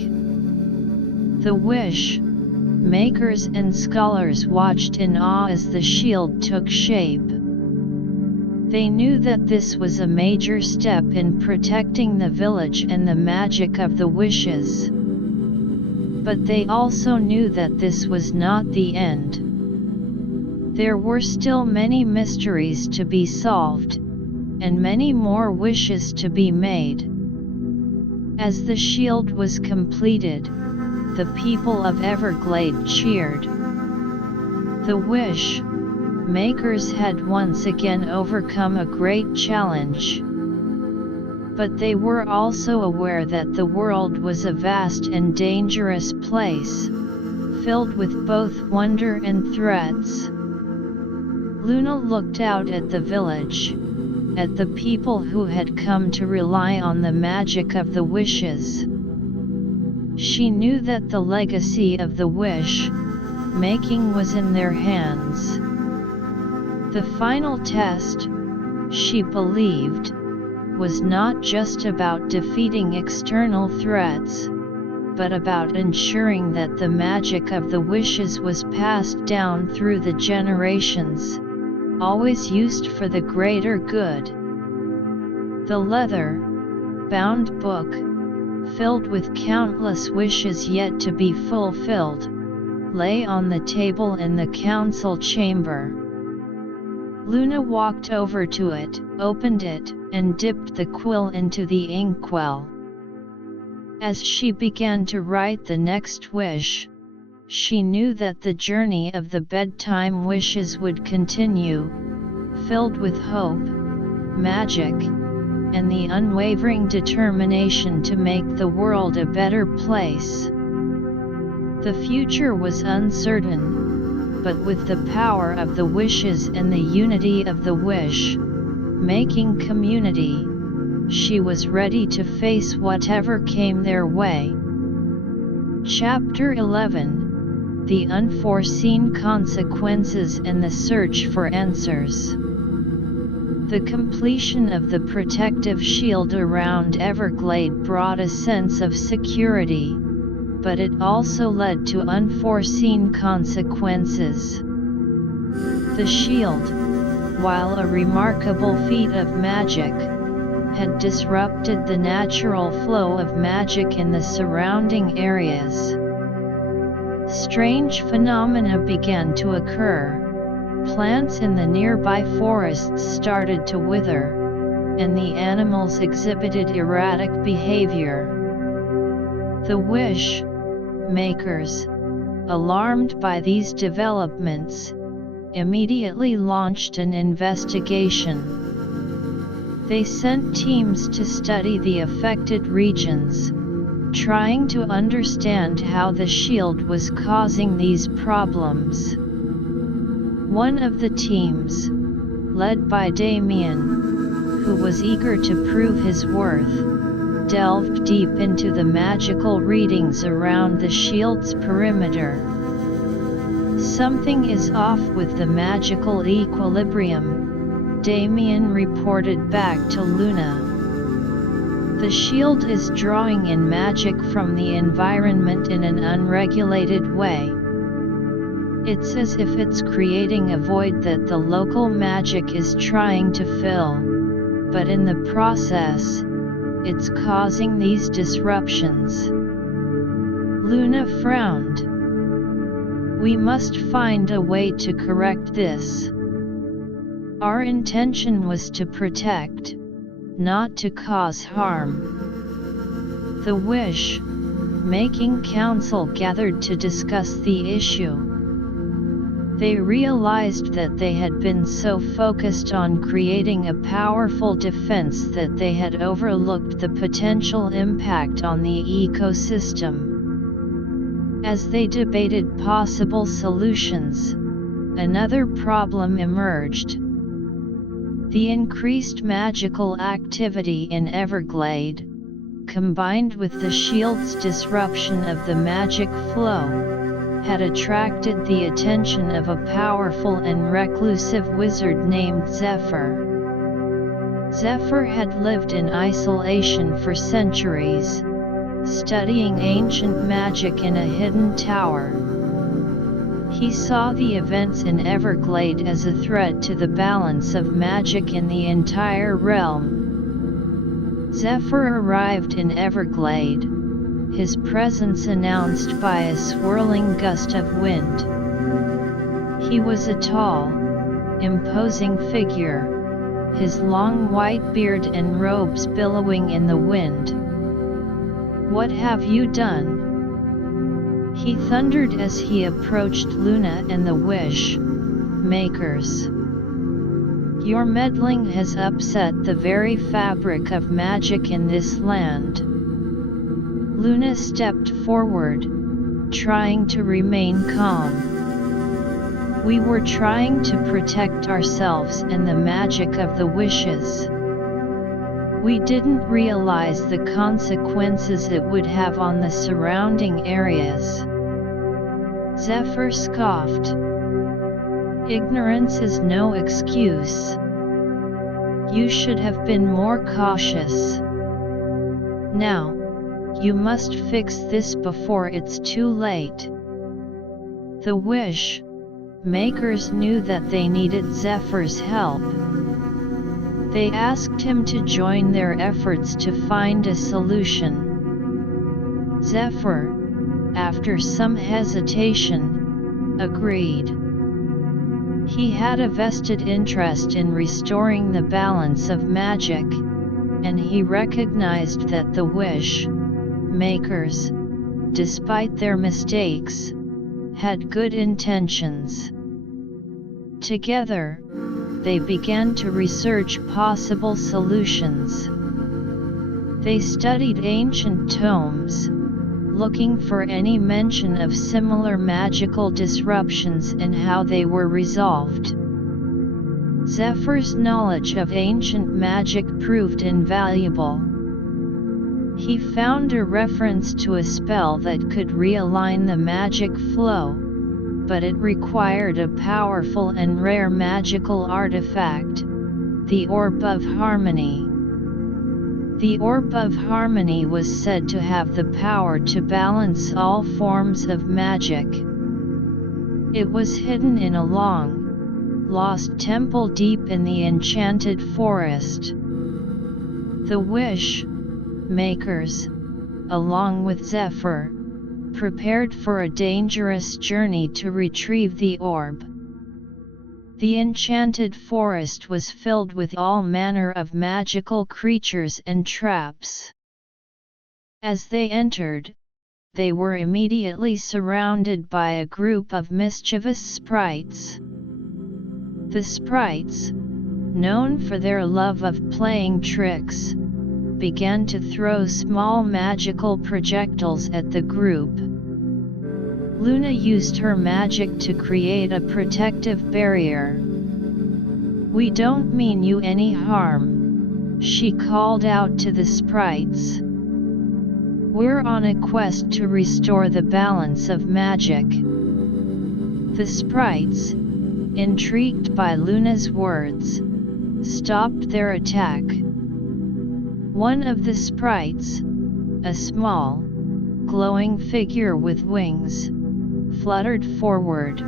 The wish makers and scholars watched in awe as the shield took shape. They knew that this was a major step in protecting the village and the magic of the wishes. But they also knew that this was not the end. There were still many mysteries to be solved, and many more wishes to be made. As the shield was completed, the people of Everglade cheered. The wish makers had once again overcome a great challenge. But they were also aware that the world was a vast and dangerous place, filled with both wonder and threats. Luna looked out at the village, at the people who had come to rely on the magic of the wishes. She knew that the legacy of the wish making was in their hands. The final test, she believed, was not just about defeating external threats, but about ensuring that the magic of the wishes was passed down through the generations, always used for the greater good. The leather-bound book, filled with countless wishes yet to be fulfilled, lay on the table in the council chamber. Luna walked over to it, opened it, and dipped the quill into the inkwell. As she began to write the next wish, she knew that the journey of the bedtime wishes would continue, filled with hope, magic, and the unwavering determination to make the world a better place. The future was uncertain, but with the power of the wishes and the unity of the wish-making community, she was ready to face whatever came their way. Chapter 11: The Unforeseen Consequences and the Search for Answers. The completion of the protective shield around Everglade brought a sense of security, but it also led to unforeseen consequences. The shield, while a remarkable feat of magic, had disrupted the natural flow of magic in the surrounding areas. Strange phenomena began to occur. Plants in the nearby forests started to wither, and the animals exhibited erratic behavior. The wish makers, alarmed by these developments, immediately launched an investigation. They sent teams to study the affected regions, trying to understand how the shield was causing these problems. One of the teams, led by Damien, who was eager to prove his worth, delved deep into the magical readings around the shield's perimeter. "Something is off with the magical equilibrium," Damien reported back to Luna. "The shield is drawing in magic from the environment in an unregulated way. It's as if it's creating a void that the local magic is trying to fill, but in the process, it's causing these disruptions." Luna frowned. "We must find a way to correct this. Our intention was to protect, not to cause harm." The Wish-making Council gathered to discuss the issue. They realized that they had been so focused on creating a powerful defense that they had overlooked the potential impact on the ecosystem. As they debated possible solutions, another problem emerged. The increased magical activity in Everglade, combined with the shield's disruption of the magic flow, had attracted the attention of a powerful and reclusive wizard named Zephyr. Zephyr had lived in isolation for centuries, studying ancient magic in a hidden tower. He saw the events in Everglade as a threat to the balance of magic in the entire realm. Zephyr arrived in Everglade, his presence announced by a swirling gust of wind. He was a tall, imposing figure, his long white beard and robes billowing in the wind. "What have you done?" he thundered as he approached Luna and the wish makers. "Your meddling has upset the very fabric of magic in this land." Luna stepped forward, trying to remain calm. "We were trying to protect ourselves and the magic of the wishes. We didn't realize the consequences it would have on the surrounding areas." Zephyr scoffed. "Ignorance is no excuse. You should have been more cautious. Now, you must fix this before it's too late." The wish makers knew that they needed Zephyr's help. They asked him to join their efforts to find a solution. Zephyr, after some hesitation, agreed. He had a vested interest in restoring the balance of magic, and he recognized that the wish makers, despite their mistakes, had good intentions. Together, they began to research possible solutions. They studied ancient tomes, looking for any mention of similar magical disruptions and how they were resolved. Zephyr's knowledge of ancient magic proved invaluable. He found a reference to a spell that could realign the magic flow, but it required a powerful and rare magical artifact, the Orb of Harmony. The Orb of Harmony was said to have the power to balance all forms of magic. It was hidden in a long, lost temple deep in the enchanted forest. The wish makers, along with Zephyr, prepared for a dangerous journey to retrieve the orb. The enchanted forest was filled with all manner of magical creatures and traps. As they entered, they were immediately surrounded by a group of mischievous sprites. The sprites, known for their love of playing tricks, began to throw small magical projectiles at the group. Luna used her magic to create a protective barrier. "We don't mean you any harm," she called out to the sprites. "We're on a quest to restore the balance of magic." The sprites, intrigued by Luna's words, stopped their attack. One of the sprites, a small, glowing figure with wings, fluttered forward.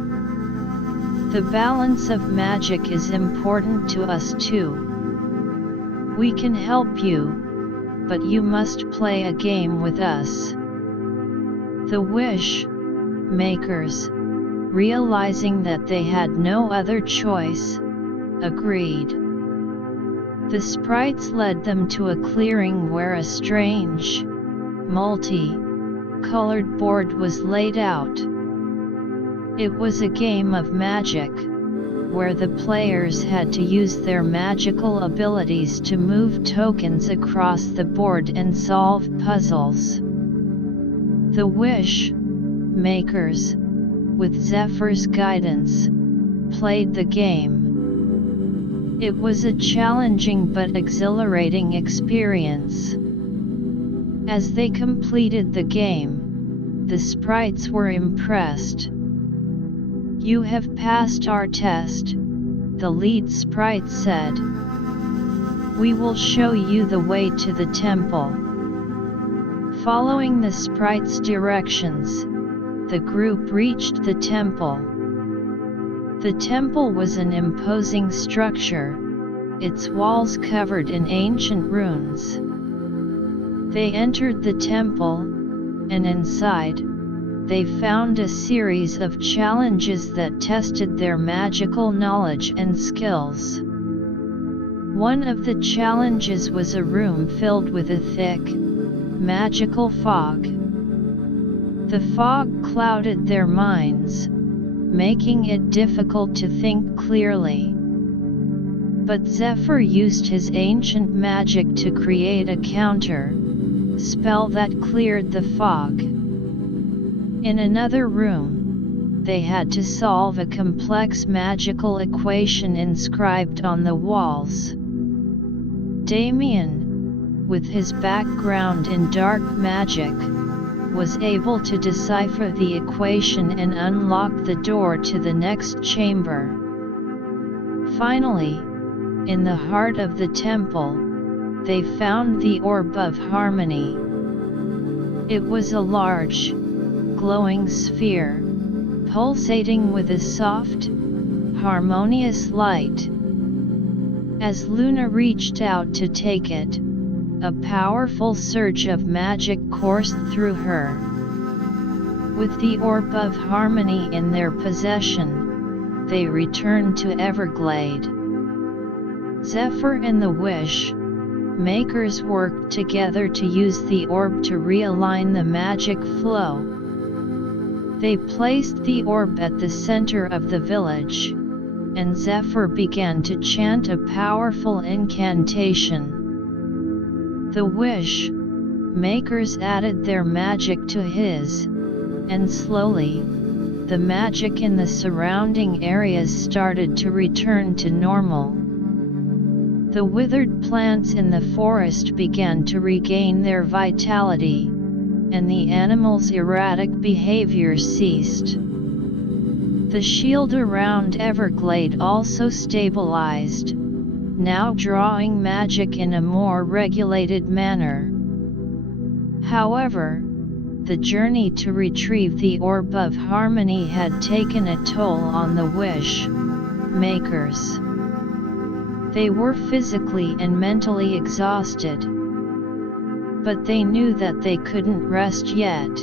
"The balance of magic is important to us too. We can help you, but you must play a game with us." The wish makers, realizing that they had no other choice, agreed. The sprites led them to a clearing where a strange, multi-colored board was laid out. It was a game of magic, where the players had to use their magical abilities to move tokens across the board and solve puzzles. The wish makers, with Zephyr's guidance, played the game. It was a challenging but exhilarating experience. As they completed the game, the sprites were impressed. "You have passed our test," the lead sprite said. "We will show you the way to the temple. Following the sprite's directions, the group reached the temple. The temple was an imposing structure, its walls covered in ancient runes. They entered the temple, and inside, they found a series of challenges that tested their magical knowledge and skills. One of the challenges was a room filled with a thick, magical fog. The fog clouded their minds, making it difficult to think clearly. But Zephyr used his ancient magic to create a counter spell that cleared the fog. In another room, they had to solve a complex magical equation inscribed on the walls. Damien, with his background in dark magic, was able to decipher the equation and unlock the door to the next chamber. Finally, in the heart of the temple, they found the Orb of Harmony. It was a large, glowing sphere, pulsating with a soft, harmonious light. As Luna reached out to take it, a powerful surge of magic coursed through her. With the Orb of Harmony in their possession, they returned to Everglade. Zephyr and the Wish makers worked together to use the orb to realign the magic flow. They placed the orb at the center of the village, and Zephyr began to chant a powerful incantation. The Wish makers added their magic to his, and slowly, the magic in the surrounding areas started to return to normal. The withered plants in the forest began to regain their vitality, and the animals' erratic behavior ceased. The shield around Everglade also stabilized, now drawing magic in a more regulated manner. However, the journey to retrieve the Orb of Harmony had taken a toll on the Wish makers. They were physically and mentally exhausted, but they knew that they couldn't rest yet.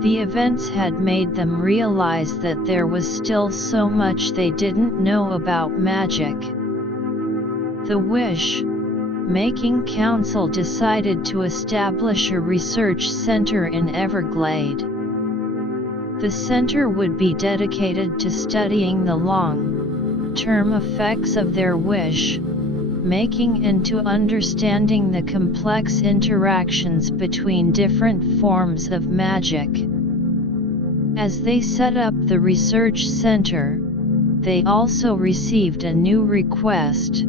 The events had made them realize that there was still so much they didn't know about magic. The Wish-Making Council decided to establish a research center in Everglade. The center would be dedicated to studying the long-term effects of their wish-making and to understanding the complex interactions between different forms of magic. As they set up the research center, they also received a new request.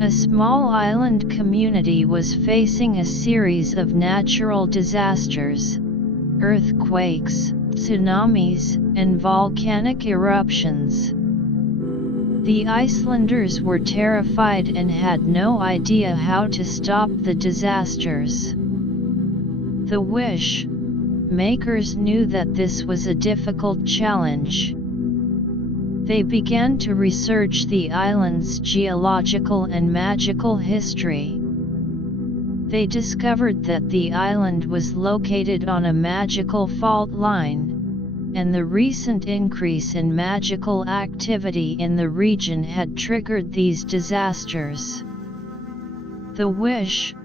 A small island community was facing a series of natural disasters, earthquakes, tsunamis, and volcanic eruptions. The Icelanders were terrified and had no idea how to stop the disasters. The Wish-Makers knew that this was a difficult challenge. They began to research the island's geological and magical history. They discovered that the island was located on a magical fault line, and the recent increase in magical activity in the region had triggered these disasters. The Wish-Makers,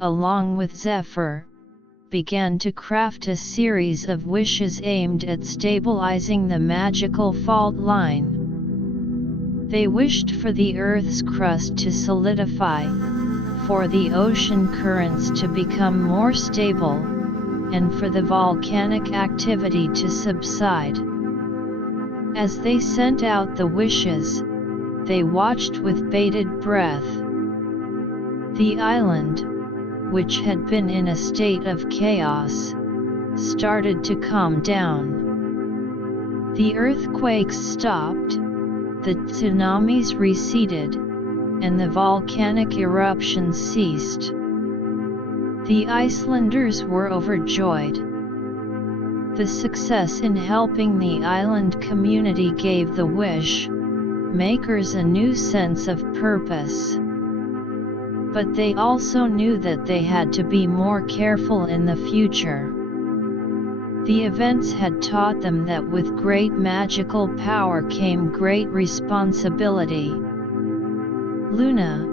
along with Zephyr, began to craft a series of wishes aimed at stabilizing the magical fault line. They wished for the Earth's crust to solidify, for the ocean currents to become more stable, and for the volcanic activity to subside. As they sent out the wishes, they watched with bated breath. The island, which had been in a state of chaos, started to calm down. The earthquakes stopped, the tsunamis receded, and the volcanic eruptions ceased. The Icelanders were overjoyed. The success in helping the island community gave the wish makers a new sense of purpose. But they also knew that they had to be more careful in the future. The events had taught them that with great magical power came great responsibility. Luna,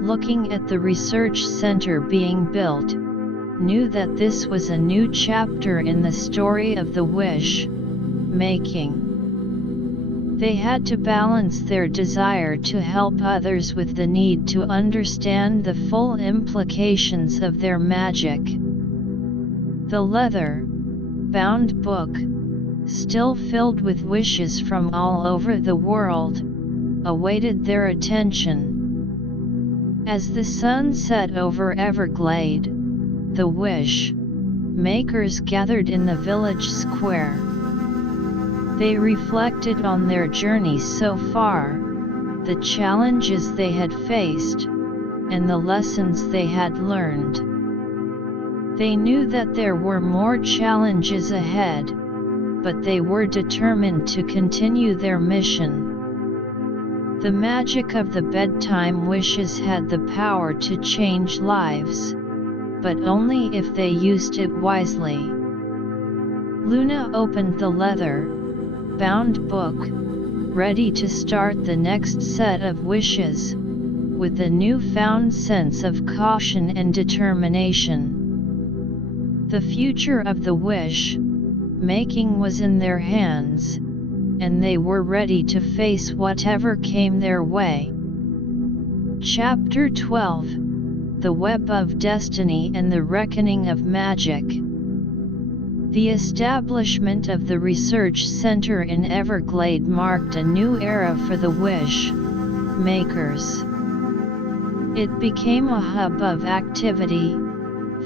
looking at the research center being built, knew that this was a new chapter in the story of the wish-making. They had to balance their desire to help others with the need to understand the full implications of their magic. The leather-bound book, still filled with wishes from all over the world, awaited their attention. As the sun set over Everglade, the wish-makers gathered in the village square. They reflected on their journey so far, the challenges they had faced, and the lessons they had learned. They knew that there were more challenges ahead, but they were determined to continue their mission. The magic of the bedtime wishes had the power to change lives, but only if they used it wisely. Luna opened the leather-bound book, ready to start the next set of wishes, with a newfound sense of caution and determination. The future of the wish-making was in their hands, and they were ready to face whatever came their way. Chapter 12: The Web of Destiny and the Reckoning of Magic. The establishment of the research center in Everglade marked a new era for the wish-makers. It became a hub of activity,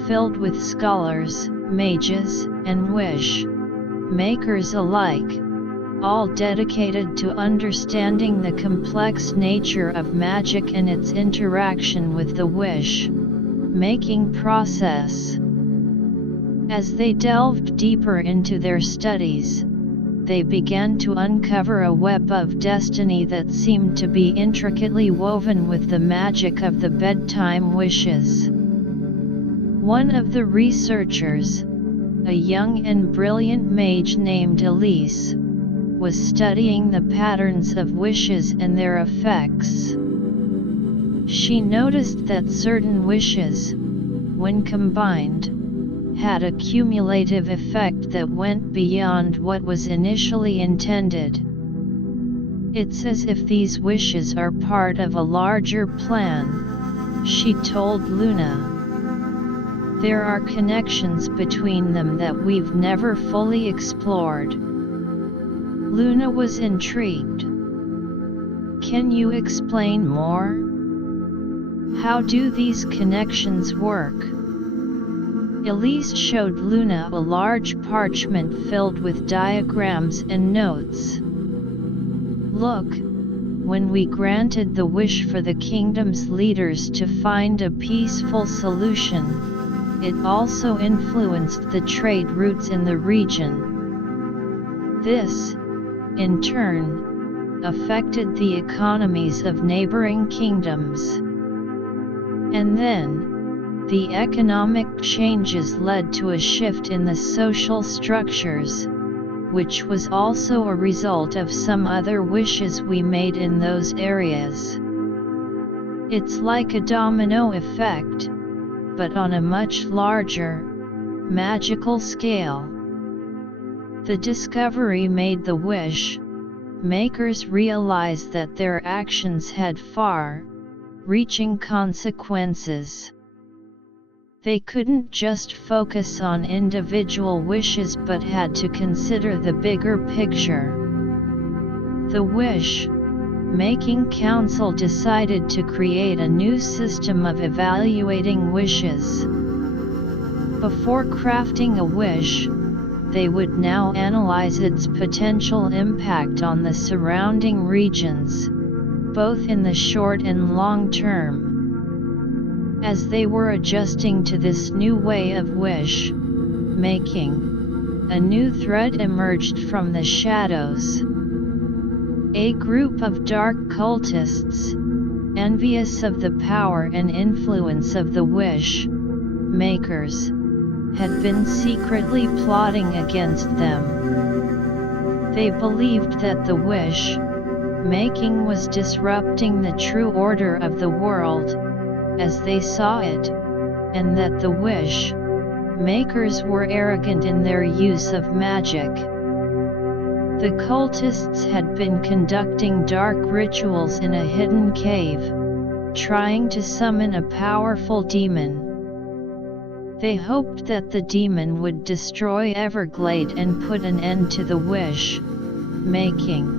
filled with scholars, mages, and wish-makers alike, all dedicated to understanding the complex nature of magic and its interaction with the wish-making process. As they delved deeper into their studies, they began to uncover a web of destiny that seemed to be intricately woven with the magic of the bedtime wishes. One of the researchers, a young and brilliant mage named Elise, was studying the patterns of wishes and their effects. She noticed that certain wishes, when combined, had a cumulative effect that went beyond what was initially intended. It's as if these wishes are part of a larger plan, she told Luna. There are connections between them that we've never fully explored. Luna was intrigued. Can you explain more? How do these connections work? Elise showed Luna a large parchment filled with diagrams and notes. Look, when we granted the wish for the kingdom's leaders to find a peaceful solution, it also influenced the trade routes in the region. This, in turn, affected the economies of neighboring kingdoms. And then, the economic changes led to a shift in the social structures, which was also a result of some other wishes we made in those areas. It's like a domino effect, but on a much larger, magical scale. The discovery made the wish-makers realize that their actions had far-reaching consequences. They couldn't just focus on individual wishes but had to consider the bigger picture. The Wish-Making Council decided to create a new system of evaluating wishes. Before crafting a wish, they would now analyze its potential impact on the surrounding regions, both in the short and long term. As they were adjusting to this new way of wish-making, a new threat emerged from the shadows. A group of dark cultists, envious of the power and influence of the wish-makers, had been secretly plotting against them. They believed that the wish-making was disrupting the true order of the world, as they saw it, and that the wish-makers were arrogant in their use of magic. The cultists had been conducting dark rituals in a hidden cave, trying to summon a powerful demon. They hoped that the demon would destroy Everglade and put an end to the wish-making.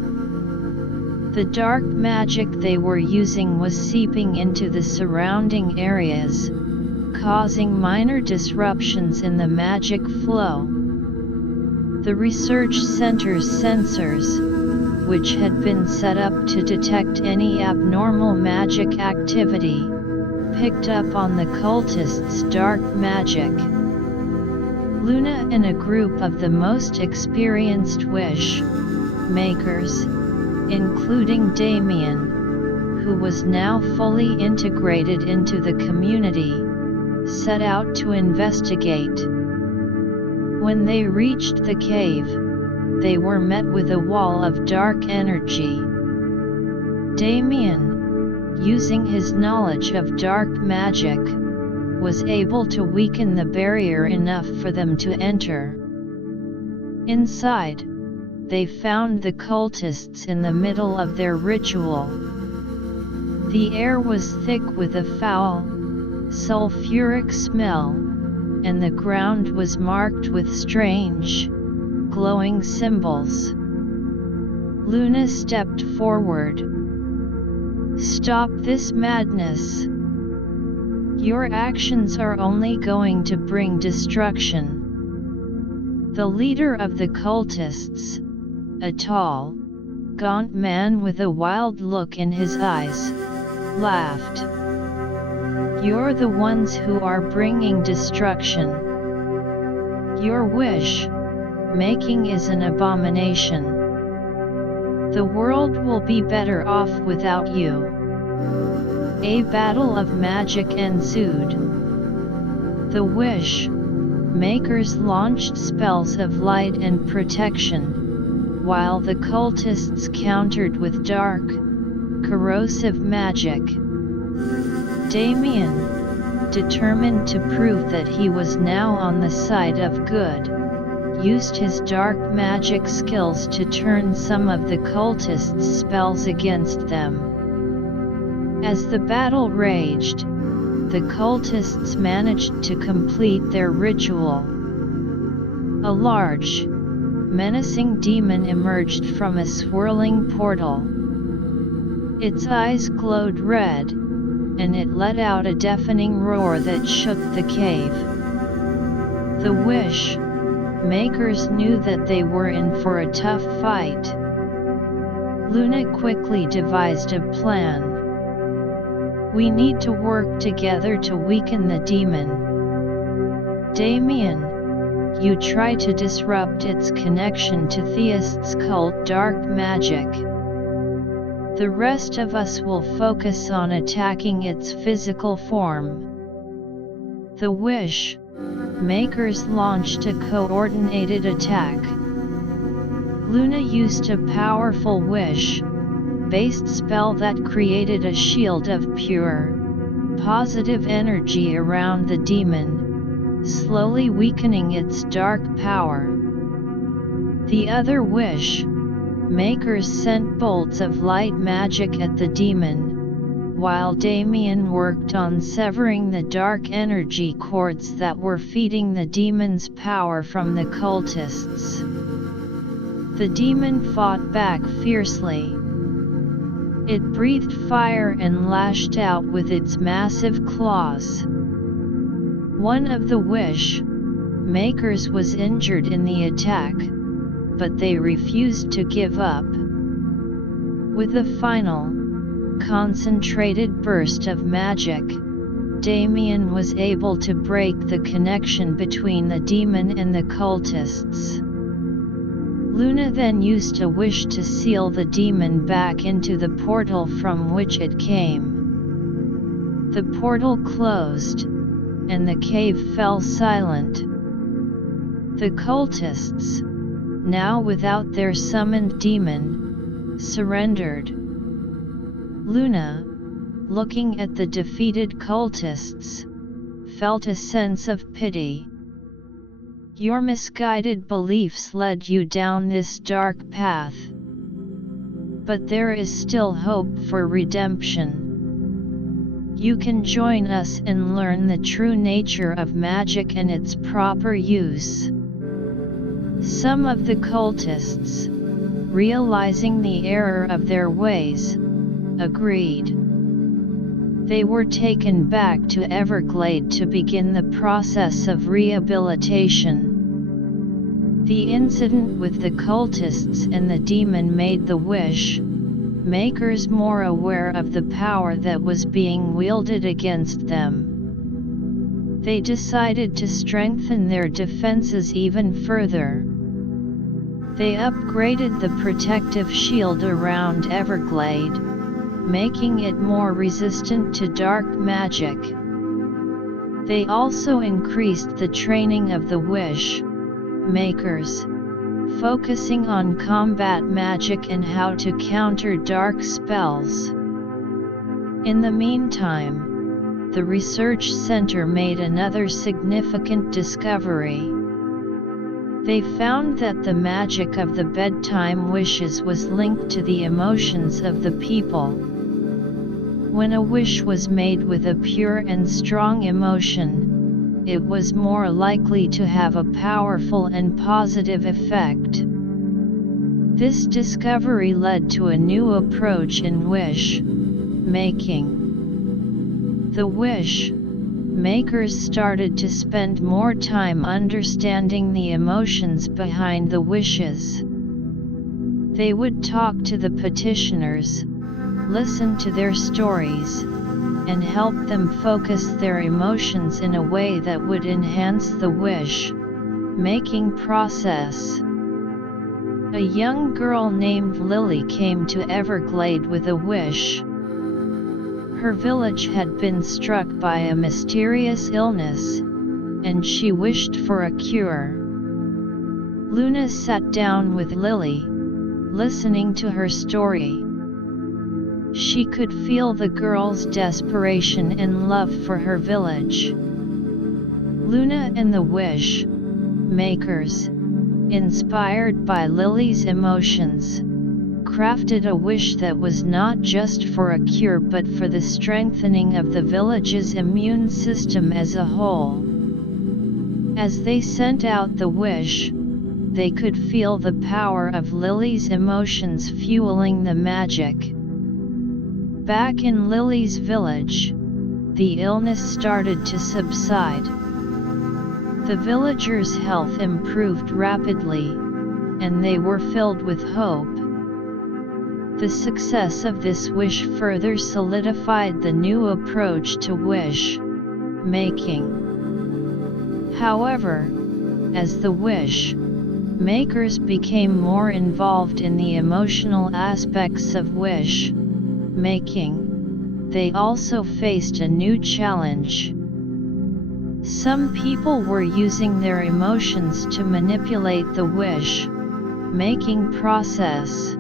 The dark magic they were using was seeping into the surrounding areas, causing minor disruptions in the magic flow. The research center's sensors, which had been set up to detect any abnormal magic activity, picked up on the cultists' dark magic. Luna and a group of the most experienced wish-makers, including Damien, who was now fully integrated into the community, set out to investigate. When they reached the cave, they were met with a wall of dark energy. Damien, using his knowledge of dark magic, was able to weaken the barrier enough for them to enter. Inside, they found the cultists in the middle of their ritual. The air was thick with a foul, sulfuric smell, and the ground was marked with strange, glowing symbols. Luna stepped forward. "Stop this madness. Your actions are only going to bring destruction." The leader of the cultists, a tall, gaunt man with a wild look in his eyes, laughed. "You're the ones who are bringing destruction. Your wish-making is an abomination. The world will be better off without you." A battle of magic ensued. The wish-makers launched spells of light and protection, while the cultists countered with dark, corrosive magic. Damien, determined to prove that he was now on the side of good, used his dark magic skills to turn some of the cultists' spells against them. As the battle raged, the cultists managed to complete their ritual. A large, menacing demon emerged from a swirling portal. Its eyes glowed red, and it let out a deafening roar that shook the cave. The wish-makers knew that they were in for a tough fight. Luna quickly devised a plan. "We need to work together to weaken the demon. Damien, you try to disrupt its connection to Theist's cult dark magic. The rest of us will focus on attacking its physical form." The wish-makers launched a coordinated attack. Luna used a powerful wish-based spell that created a shield of pure, positive energy around the demon, slowly weakening its dark power. The other wish-makers sent bolts of light magic at the demon, while Damien worked on severing the dark energy cords that were feeding the demon's power from the cultists. The demon fought back fiercely. It breathed fire and lashed out with its massive claws. One of the wish-makers was injured in the attack, but they refused to give up. With a final, concentrated burst of magic, Damien was able to break the connection between the demon and the cultists. Luna then used a wish to seal the demon back into the portal from which it came. The portal closed, and the cave fell silent. The cultists, now without their summoned demon, surrendered. Luna, looking at the defeated cultists, felt a sense of pity. Your misguided beliefs led you down this dark path. But there is still hope for redemption. You can join us and learn the true nature of magic and its proper use. Some of the cultists, realizing the error of their ways, agreed. They were taken back to Everglade to begin the process of rehabilitation. The incident with the cultists and the demon made the wish makers more aware of the power that was being wielded against them. They decided to strengthen their defenses even further. They upgraded the protective shield around Everglade, making it more resistant to dark magic. They also increased the training of the wish makers, focusing on combat magic and how to counter dark spells. In the meantime, the research center made another significant discovery. They found that the magic of the bedtime wishes was linked to the emotions of the people. When a wish was made with a pure and strong emotion, it was more likely to have a powerful and positive effect. This discovery led to a new approach in wish making. The wish makers started to spend more time understanding the emotions behind the wishes. They would talk to the petitioners, listen to their stories, and help them focus their emotions in a way that would enhance the wish-making process. A young girl named Lily came to Everglade with a wish. Her village had been struck by a mysterious illness, and she wished for a cure. Luna sat down with Lily, listening to her story. She could feel the girl's desperation and love for her village. Luna and the wish makers, inspired by Lily's emotions, crafted a wish that was not just for a cure but for the strengthening of the village's immune system as a whole. As they sent out the wish, they could feel the power of Lily's emotions fueling the magic. Back in Lily's village, the illness started to subside. The villagers' health improved rapidly, and they were filled with hope. The success of this wish further solidified the new approach to wish-making. However, as the wish-makers became more involved in the emotional aspects of wish-making, they also faced a new challenge. Some people were using their emotions to manipulate the wish-making process.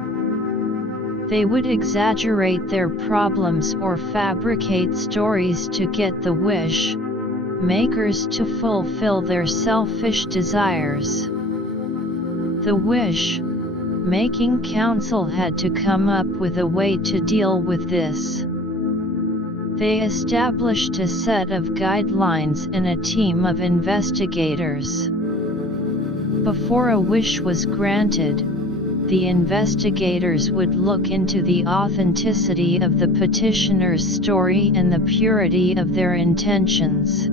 They would exaggerate their problems or fabricate stories to get the wish-makers to fulfill their selfish desires. The wish-making council had to come up with a way to deal with this. They established a set of guidelines and a team of investigators. Before a wish was granted, the investigators would look into the authenticity of the petitioner's story and the purity of their intentions.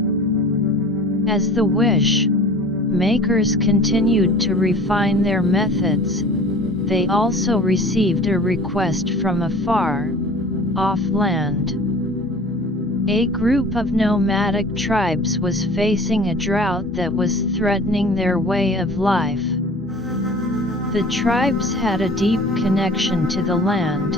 As the wish-makers continued to refine their methods, they also received a request from a far-off land. A group of nomadic tribes was facing a drought that was threatening their way of life. The tribes had a deep connection to the land,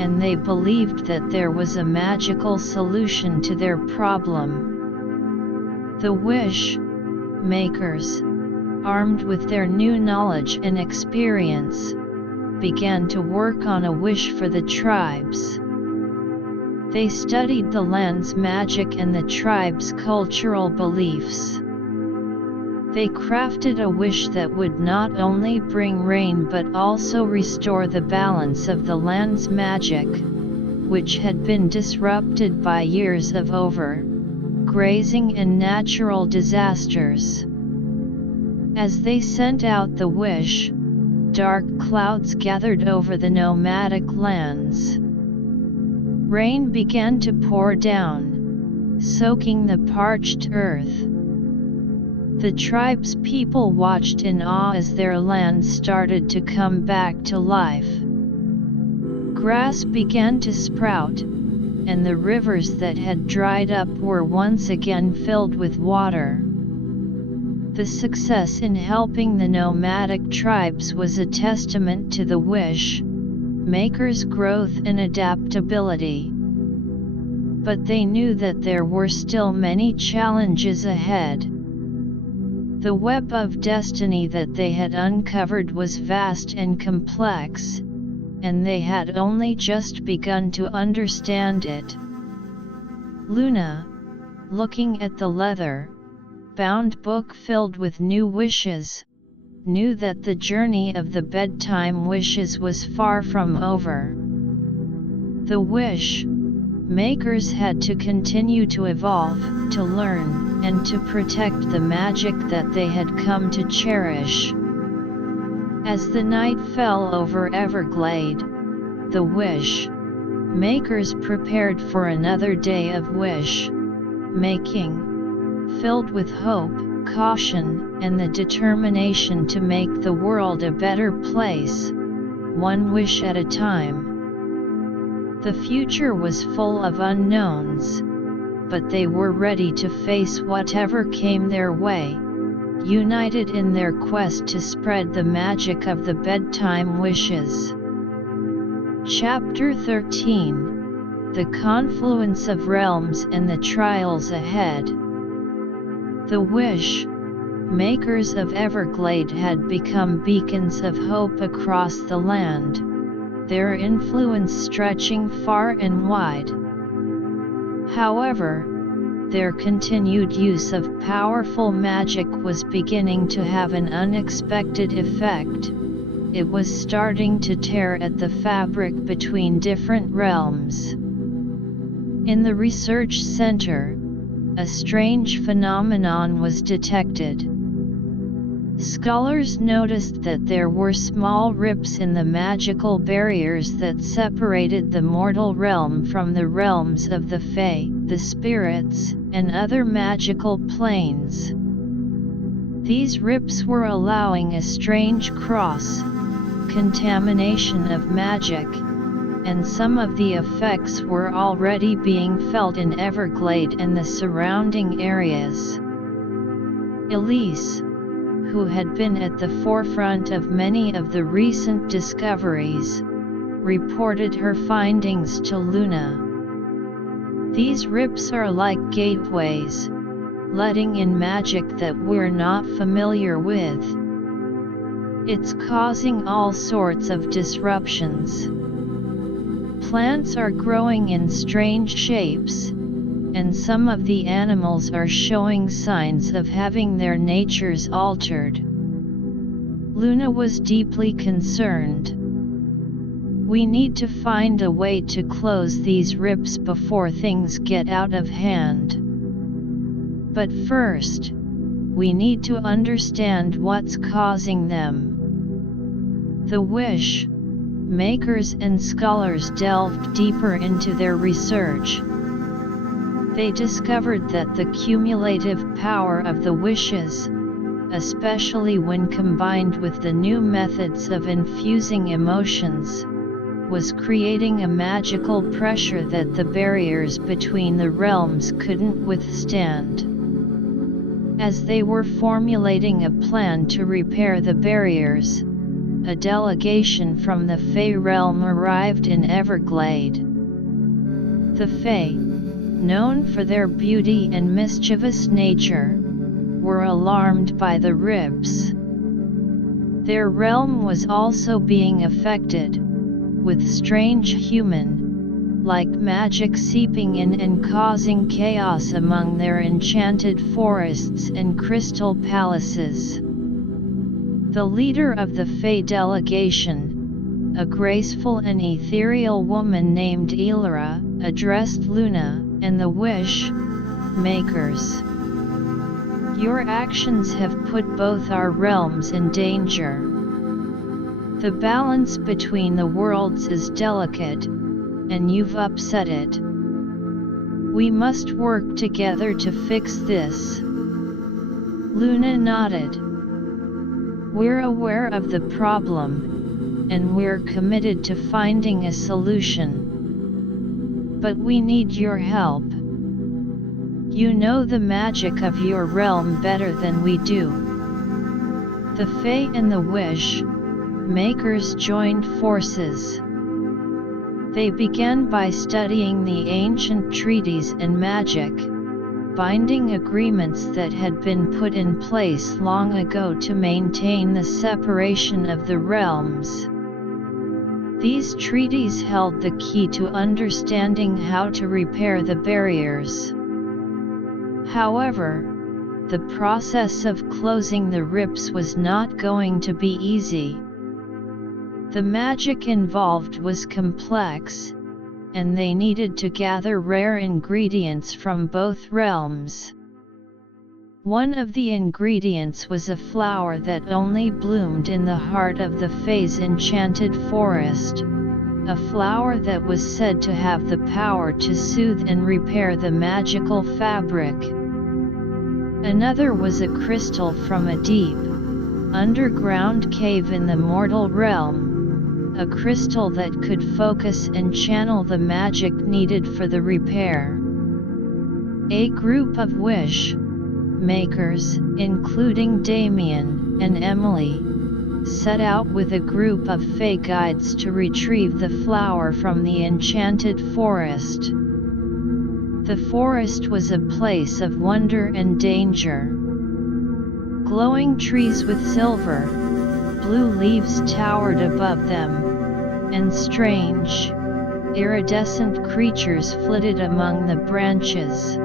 and they believed that there was a magical solution to their problem. The wish makers, armed with their new knowledge and experience, began to work on a wish for the tribes. They studied the land's magic and the tribe's cultural beliefs. They crafted a wish that would not only bring rain but also restore the balance of the land's magic, which had been disrupted by years of overgrazing and natural disasters. As they sent out the wish, dark clouds gathered over the nomadic lands. Rain began to pour down, soaking the parched earth. The tribe's people watched in awe as their land started to come back to life. Grass began to sprout, and the rivers that had dried up were once again filled with water. The success in helping the nomadic tribes was a testament to the wish makers' growth and adaptability. But they knew that there were still many challenges ahead. The web of destiny that they had uncovered was vast and complex, and they had only just begun to understand it. Luna, looking at the leather-bound book filled with new wishes, knew that the journey of the bedtime wishes was far from over. The wish makers had to continue to evolve, to learn, and to protect the magic that they had come to cherish. As the night fell over Everglade, the wish makers prepared for another day of wish making, filled with hope, caution, and the determination to make the world a better place, one wish at a time. The future was full of unknowns, but they were ready to face whatever came their way, united in their quest to spread the magic of the bedtime wishes. Chapter 13: The Confluence of Realms and the Trials Ahead. The wish makers of Everglade had become beacons of hope across the land, their influence stretching far and wide. However, their continued use of powerful magic was beginning to have an unexpected effect. It was starting to tear at the fabric between different realms. In the research center, a strange phenomenon was detected. Scholars noticed that there were small rips in the magical barriers that separated the mortal realm from the realms of the Fae, the spirits, and other magical planes. These rips were allowing a strange cross-contamination of magic, and some of the effects were already being felt in Everglade and the surrounding areas. Elise, who had been at the forefront of many of the recent discoveries, reported her findings to Luna. These rips are like gateways, letting in magic that we're not familiar with. It's causing all sorts of disruptions. Plants are growing in strange shapes, and some of the animals are showing signs of having their natures altered. Luna was deeply concerned. We need to find a way to close these rips before things get out of hand. But first, we need to understand what's causing them. The wish makers and scholars delved deeper into their research. They discovered that the cumulative power of the wishes, especially when combined with the new methods of infusing emotions, was creating a magical pressure that the barriers between the realms couldn't withstand. As they were formulating a plan to repair the barriers, a delegation from the Fey realm arrived in Everglade. The Fey, known for their beauty and mischievous nature, were alarmed by the ribs. Their realm was also being affected, with strange human-like magic seeping in and causing chaos among their enchanted forests and crystal palaces. The leader of the Fey delegation, a graceful and ethereal woman named Elira, addressed Luna and the wish-makers. "Your actions have put both our realms in danger. The balance between the worlds is delicate, and you've upset it. We must work together to fix this." Luna nodded. "We're aware of the problem, and we're committed to finding a solution. But we need your help. You know the magic of your realm better than we do." The Fae and the Wish-makers joined forces. They began by studying the ancient treaties and magic, binding agreements that had been put in place long ago to maintain the separation of the realms. These treaties held the key to understanding how to repair the barriers. However, the process of closing the rips was not going to be easy. The magic involved was complex, and they needed to gather rare ingredients from both realms. One of the ingredients was a flower that only bloomed in the heart of the Fae's enchanted forest, a flower that was said to have the power to soothe and repair the magical fabric. Another was a crystal from a deep, underground cave in the mortal realm, a crystal that could focus and channel the magic needed for the repair. A group of wish-makers, including Damien and Emily, set out with a group of Fae guides to retrieve the flower from the enchanted forest. The forest was a place of wonder and danger. Glowing trees with silver, blue leaves towered above them, and strange, iridescent creatures flitted among the branches.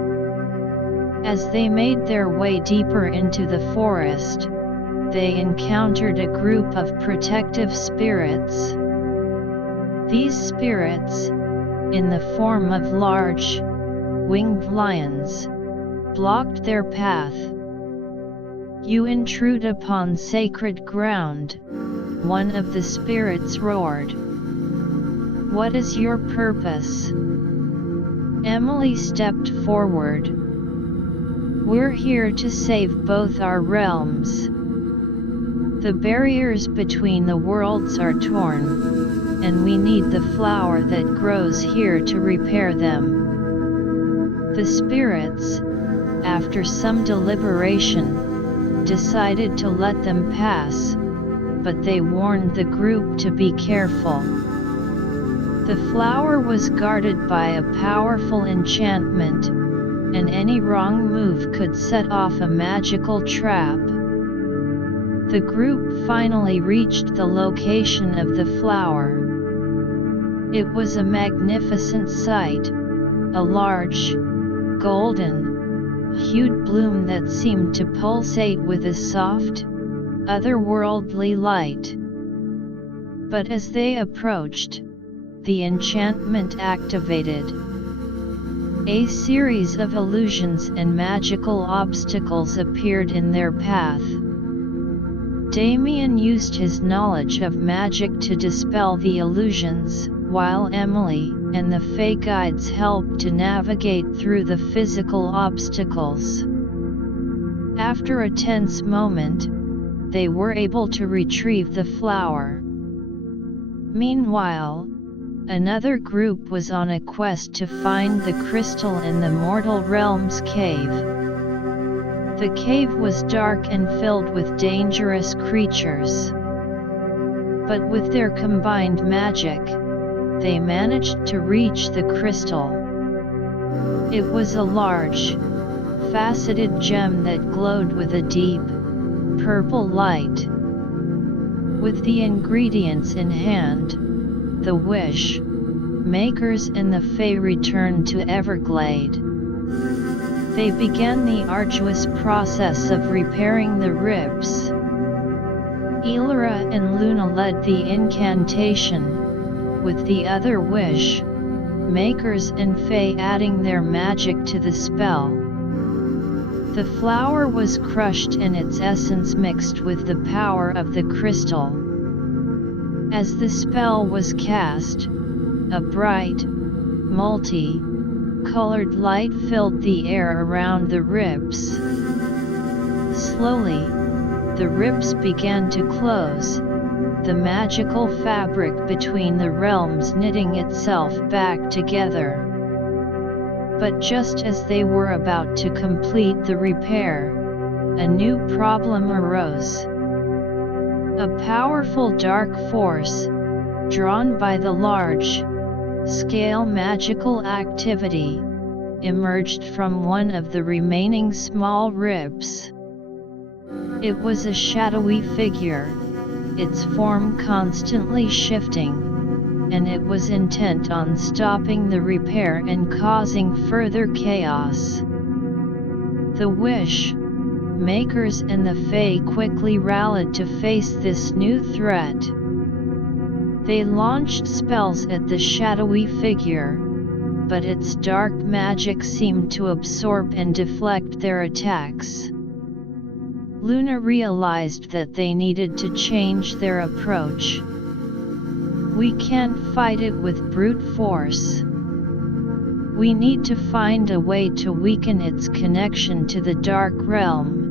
As they made their way deeper into the forest, they encountered a group of protective spirits. These spirits, in the form of large, winged lions, blocked their path. "You intrude upon sacred ground," one of the spirits roared. "What is your purpose?" Emily stepped forward. "We're here to save both our realms. The barriers between the worlds are torn, and we need the flower that grows here to repair them." The spirits, after some deliberation, decided to let them pass, but they warned the group to be careful. The flower was guarded by a powerful enchantment, and any wrong move could set off a magical trap. The group finally reached the location of the flower. It was a magnificent sight, a large, golden-hued bloom that seemed to pulsate with a soft, otherworldly light. But as they approached, the enchantment activated. A series of illusions and magical obstacles appeared in their path. Damien used his knowledge of magic to dispel the illusions, while Emily and the Fae guides helped to navigate through the physical obstacles. After a tense moment, they were able to retrieve the flower. Meanwhile, Another group was on a quest to find the crystal in the mortal realm's cave. The cave was dark and filled with dangerous creatures. But with their combined magic, they managed to reach the crystal. It was a large, faceted gem that glowed with a deep, purple light. With the ingredients in hand, the wish makers and the Fae returned to Everglade. They began the arduous process of repairing the ribs. Elira and Luna led the incantation, with the other wish makers and Fae adding their magic to the spell. The flower was crushed and its essence mixed with the power of the crystal. As the spell was cast, a bright, multi-colored light filled the air around the ribs. Slowly, the ribs began to close, the magical fabric between the realms knitting itself back together. But just as they were about to complete the repair, a new problem arose. A powerful dark force, drawn by the large-scale magical activity, emerged from one of the remaining small ribs. It was a shadowy figure, its form constantly shifting, and it was intent on stopping the repair and causing further chaos. The wish makers and the Fae quickly rallied to face this new threat. They launched spells at the shadowy figure, but its dark magic seemed to absorb and deflect their attacks. Luna realized that they needed to change their approach. We can't fight it with brute force. We need to find a way to weaken its connection to the dark realm.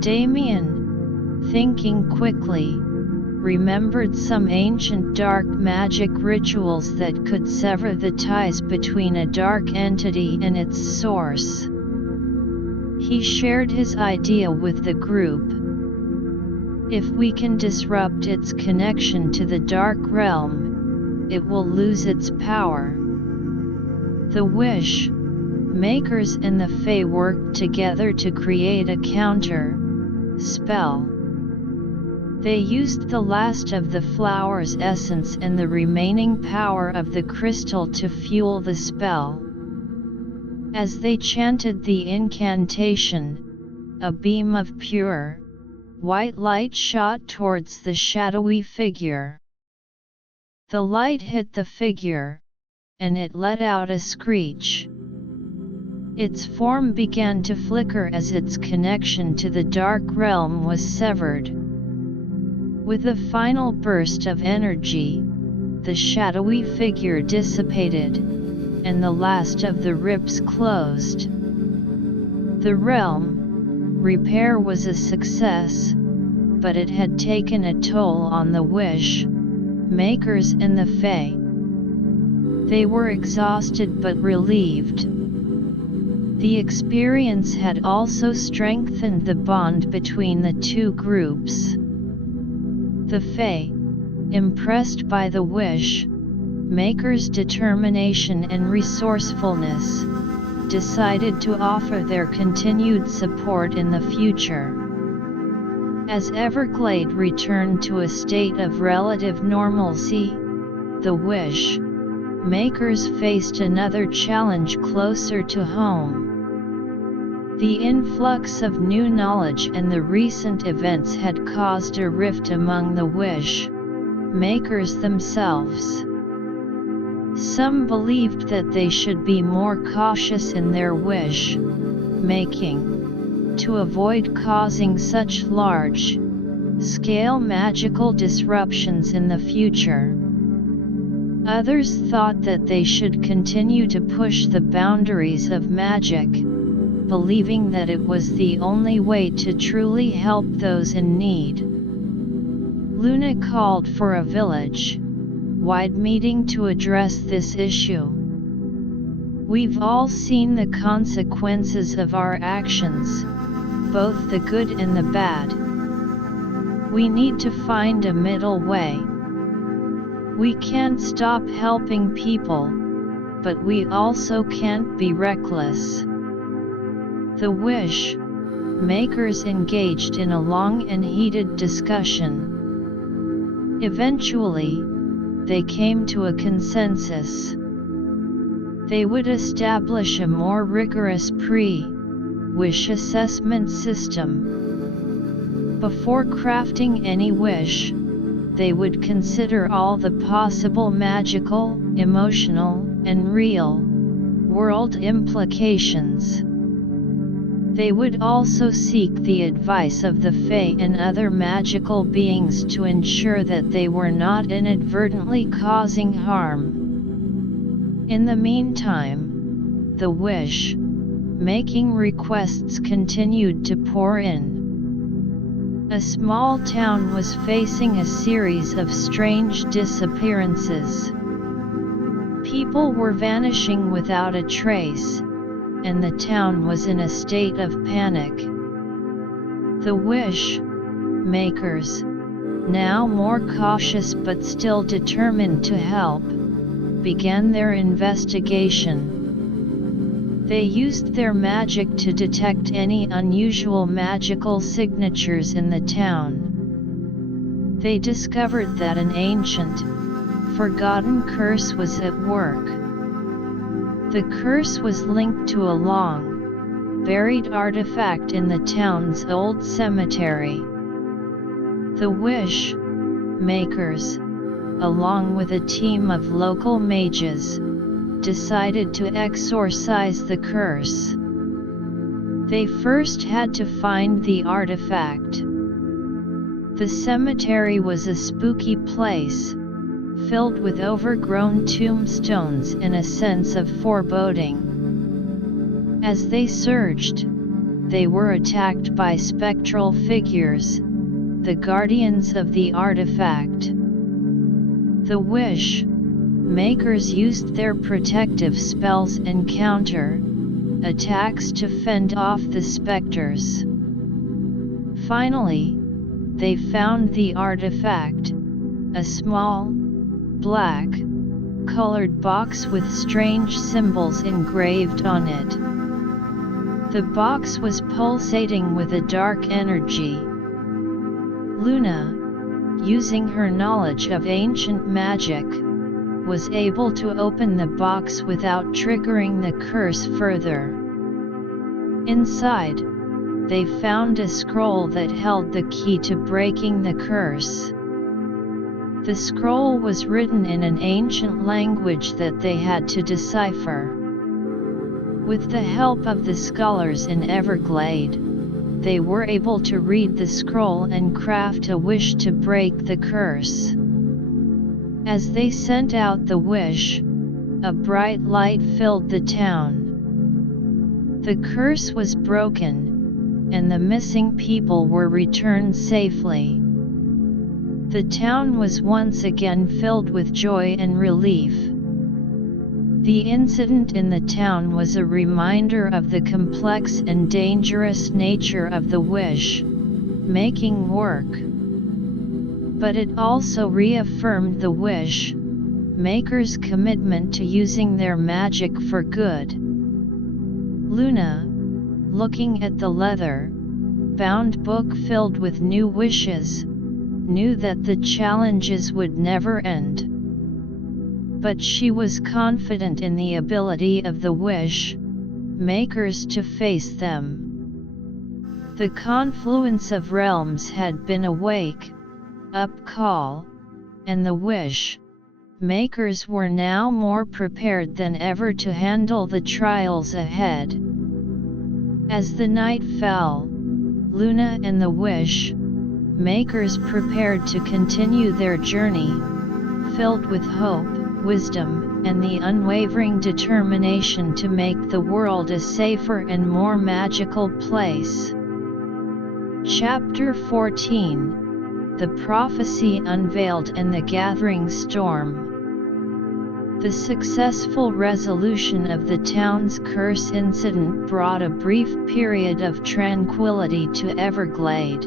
Damien, thinking quickly, remembered some ancient dark magic rituals that could sever the ties between a dark entity and its source. He shared his idea with the group. If we can disrupt its connection to the dark realm, it will lose its power. The wish makers and the Fae worked together to create a counter spell. They used the last of the flower's essence and the remaining power of the crystal to fuel the spell. As they chanted the incantation, a beam of pure, white light shot towards the shadowy figure. The light hit the figure, and it let out a screech. Its form began to flicker as its connection to the dark realm was severed. With a final burst of energy, the shadowy figure dissipated, and the last of the ribs closed. The realm repair was a success, but it had taken a toll on the wish makers and the Fae. They were exhausted but relieved. The experience had also strengthened the bond between the two groups. The Fae, impressed by the wish makers' determination and resourcefulness, decided to offer their continued support in the future. As Everglade returned to a state of relative normalcy, the wish makers faced another challenge closer to home. The influx of new knowledge and the recent events had caused a rift among the wish makers themselves. Some believed that they should be more cautious in their wish making, to avoid causing such large-scale magical disruptions in the future. Others thought that they should continue to push the boundaries of magic, believing that it was the only way to truly help those in need. Luna called for a village wide meeting to address this issue. We've all seen the consequences of our actions, both the good and the bad. We need to find a middle way. We can't stop helping people, but we also can't be reckless. The wish makers engaged in a long and heated discussion. Eventually, they came to a consensus. They would establish a more rigorous pre-wish assessment system. Before crafting any wish, they would consider all the possible magical, emotional, and real-world implications. They would also seek the advice of the Fae and other magical beings to ensure that they were not inadvertently causing harm. In the meantime, the wish-making requests continued to pour in. A small town was facing a series of strange disappearances. People were vanishing without a trace, and the town was in a state of panic. The wish makers, now more cautious but still determined to help, began their investigation. They used their magic to detect any unusual magical signatures in the town. They discovered that an ancient, forgotten curse was at work. The curse was linked to a long, buried artifact in the town's old cemetery. The wish makers, along with a team of local mages, decided to exorcise the curse. They first had to find the artifact. The cemetery was a spooky place, filled with overgrown tombstones and a sense of foreboding. As they searched, they were attacked by spectral figures, the guardians of the artifact. The wish makers used their protective spells and counter-attacks to fend off the specters. Finally, they found the artifact, a small, black, colored box with strange symbols engraved on it. The box was pulsating with a dark energy. Luna, using her knowledge of ancient magic, was able to open the box without triggering the curse further. Inside, they found a scroll that held the key to breaking the curse. The scroll was written in an ancient language that they had to decipher. With the help of the scholars in Everglade, they were able to read the scroll and craft a wish to break the curse. As they sent out the wish, a bright light filled the town. The curse was broken, and the missing people were returned safely. The town was once again filled with joy and relief. The incident in the town was a reminder of the complex and dangerous nature of the wish-making work. But it also reaffirmed the wish makers' commitment to using their magic for good. Luna, looking at the leather-bound book filled with new wishes, knew that the challenges would never end. But she was confident in the ability of the wish makers to face them. The confluence of realms had been a wake-up call, and the wish makers were now more prepared than ever to handle the trials ahead. As the night fell, Luna and the wish makers prepared to continue their journey, filled with hope, wisdom, and the unwavering determination to make the world a safer and more magical place. Chapter 14: The Prophecy Unveiled and the Gathering Storm. The successful resolution of the town's curse incident brought a brief period of tranquility to Everglade.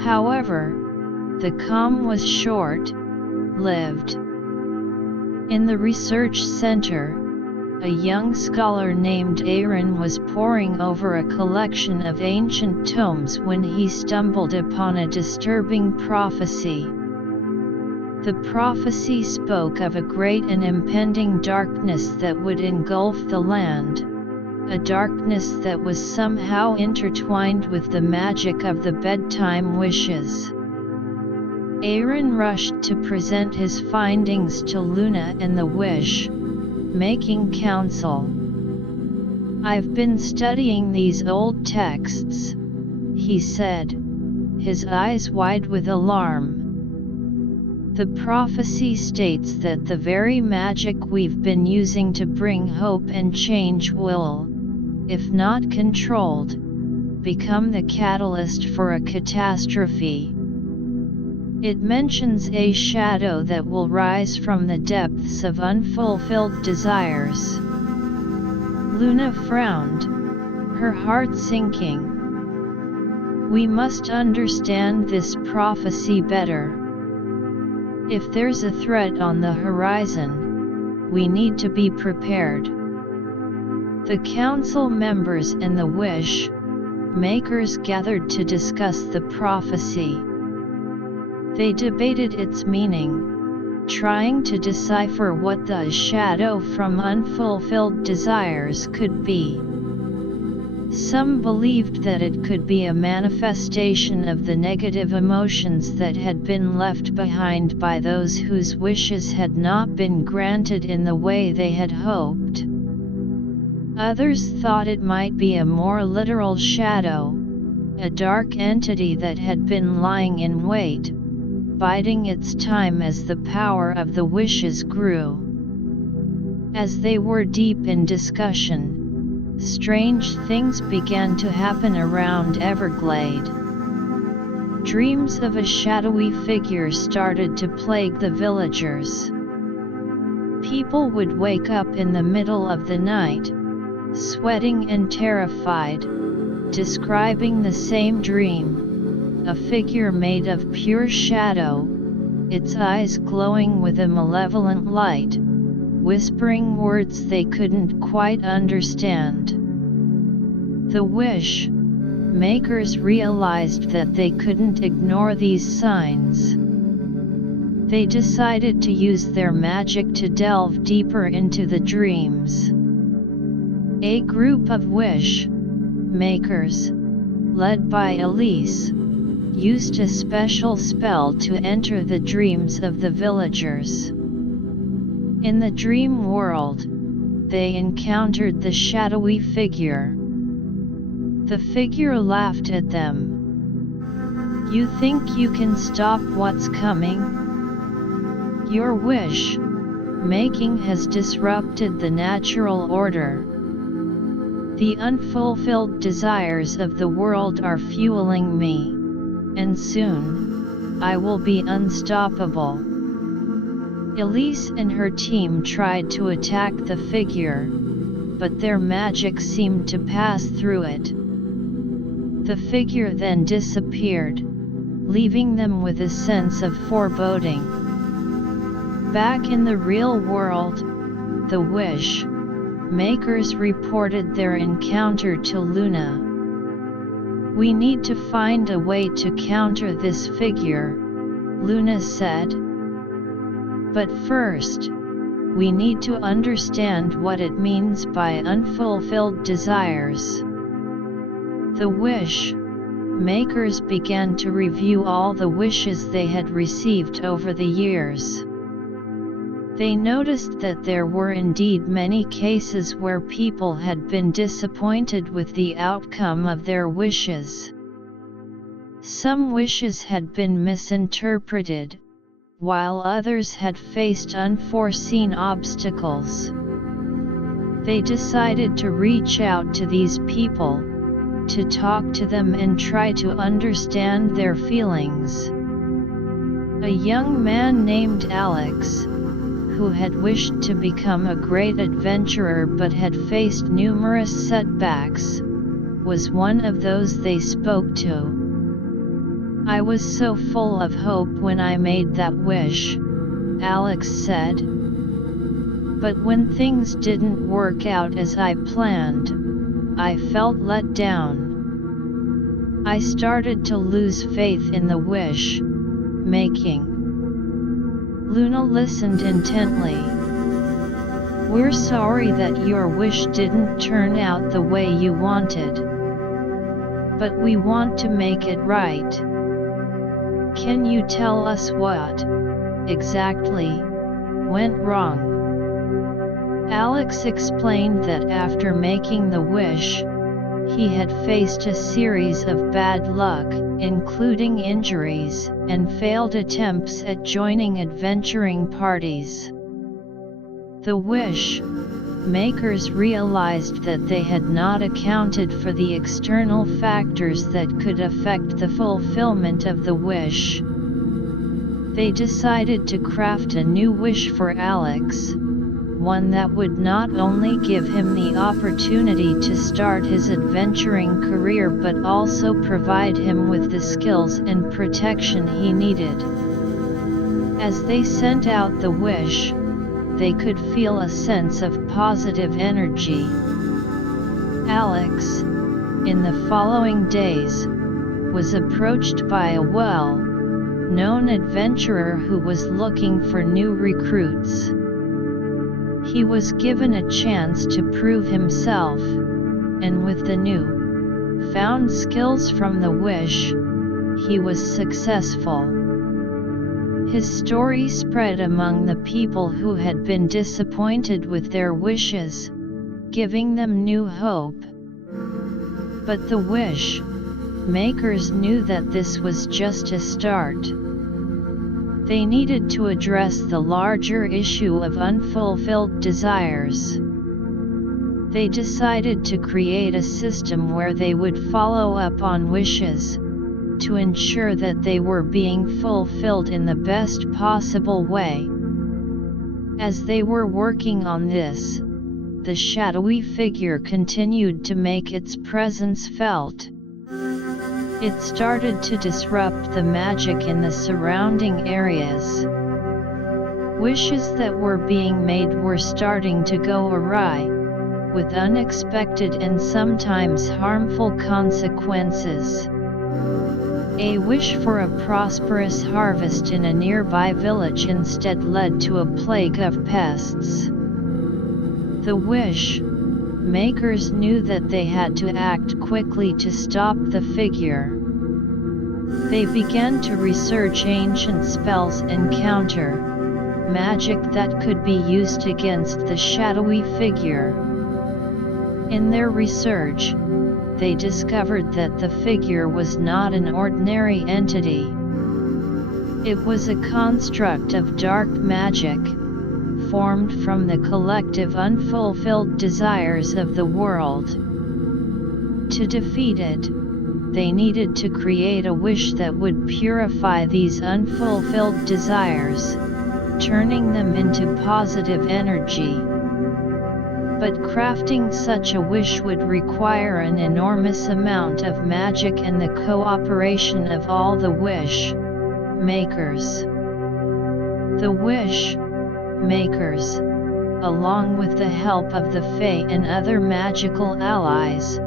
However, the calm was short-lived. In the research center, a young scholar named Aaron was poring over a collection of ancient tomes when he stumbled upon a disturbing prophecy. The prophecy spoke of a great and impending darkness that would engulf the land, a darkness that was somehow intertwined with the magic of the bedtime wishes. Aaron rushed to present his findings to Luna and the wish-making council. "I've been studying these old texts," he said, his eyes wide with alarm. "The prophecy states that the very magic we've been using to bring hope and change will, if not controlled, become the catalyst for a catastrophe. It mentions a shadow that will rise from the depths of unfulfilled desires." Luna frowned, her heart sinking. "We must understand this prophecy better. If there's a threat on the horizon, we need to be prepared." The council members and the wish-makers gathered to discuss the prophecy. They debated its meaning, trying to decipher what the shadow from unfulfilled desires could be. Some believed that it could be a manifestation of the negative emotions that had been left behind by those whose wishes had not been granted in the way they had hoped. Others thought it might be a more literal shadow, a dark entity that had been lying in wait, biding its time as the power of the wishes grew. As they were deep in discussion, strange things began to happen around Everglade. Dreams of a shadowy figure started to plague the villagers. People would wake up in the middle of the night, sweating and terrified, describing the same dream, a figure made of pure shadow, its eyes glowing with a malevolent light, whispering words they couldn't quite understand. The wish-makers realized that they couldn't ignore these signs. They decided to use their magic to delve deeper into the dreams. A group of wish-makers, led by Elise, used a special spell to enter the dreams of the villagers. In the dream world, they encountered the shadowy figure. The figure laughed at them. "You think you can stop what's coming? Your wish-making has disrupted the natural order. The unfulfilled desires of the world are fueling me, and soon, I will be unstoppable." Elise and her team tried to attack the figure, but their magic seemed to pass through it. The figure then disappeared, leaving them with a sense of foreboding. Back in the real world, the wish-makers reported their encounter to Luna. "We need to find a way to counter this figure," Luna said. "But first, we need to understand what it means by unfulfilled desires." The wish-makers began to review all the wishes they had received over the years. They noticed that there were indeed many cases where people had been disappointed with the outcome of their wishes. Some wishes had been misinterpreted, while others had faced unforeseen obstacles. They decided to reach out to these people, to talk to them and try to understand their feelings. A young man named Alex, who had wished to become a great adventurer but had faced numerous setbacks, was one of those they spoke to. "I was so full of hope when I made that wish," Alex said. "But when things didn't work out as I planned, I felt let down. I started to lose faith in the wish making." Luna listened intently. "We're sorry that your wish didn't turn out the way you wanted. But we want to make it right. Can you tell us what exactly went wrong?" Alex explained that after making the wish, he had faced a series of bad luck, including injuries, and failed attempts at joining adventuring parties. The wish makers realized that they had not accounted for the external factors that could affect the fulfillment of the wish. They decided to craft a new wish for Alex, one that would not only give him the opportunity to start his adventuring career but also provide him with the skills and protection he needed. As they sent out the wish, they could feel a sense of positive energy. Alex, in the following days, was approached by a well-known adventurer who was looking for new recruits. He was given a chance to prove himself, and with the new-found skills from the wish, he was successful. His story spread among the people who had been disappointed with their wishes, giving them new hope. But the wish makers knew that this was just a start. They needed to address the larger issue of unfulfilled desires. They decided to create a system where they would follow up on wishes, to ensure that they were being fulfilled in the best possible way. As they were working on this, the shadowy figure continued to make its presence felt. It started to disrupt the magic in the surrounding areas. Wishes that were being made were starting to go awry, with unexpected and sometimes harmful consequences. A wish for a prosperous harvest in a nearby village instead led to a plague of pests. The wish makers knew that they had to act quickly to stop the figure. They began to research ancient spells and counter magic that could be used against the shadowy figure. In their research, they discovered that the figure was not an ordinary entity. It was a construct of dark magic, formed from the collective unfulfilled desires of the world. To defeat it, they needed to create a wish that would purify these unfulfilled desires, turning them into positive energy. But crafting such a wish would require an enormous amount of magic and the cooperation of all the wish makers. The wish makers, along with the help of the Fae and other magical allies,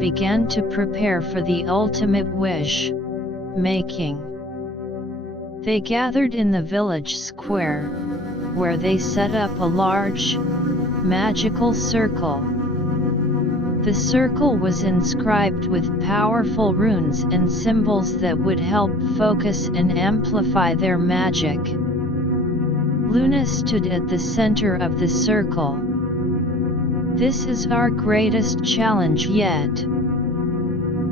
began to prepare for the ultimate wish making. They gathered in the village square, where they set up a large, magical circle. The circle was inscribed with powerful runes and symbols that would help focus and amplify their magic. Luna stood at the center of the circle. "This is our greatest challenge yet.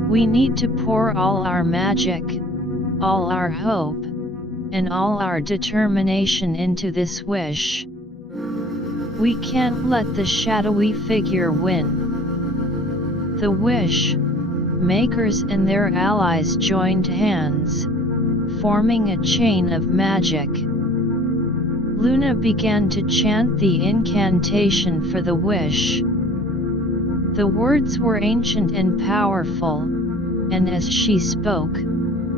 We need to pour all our magic, all our hope, and all our determination into this wish. We can't let the shadowy figure win." The wish makers and their allies joined hands, forming a chain of magic. Luna began to chant the incantation for the wish. The words were ancient and powerful, and as she spoke,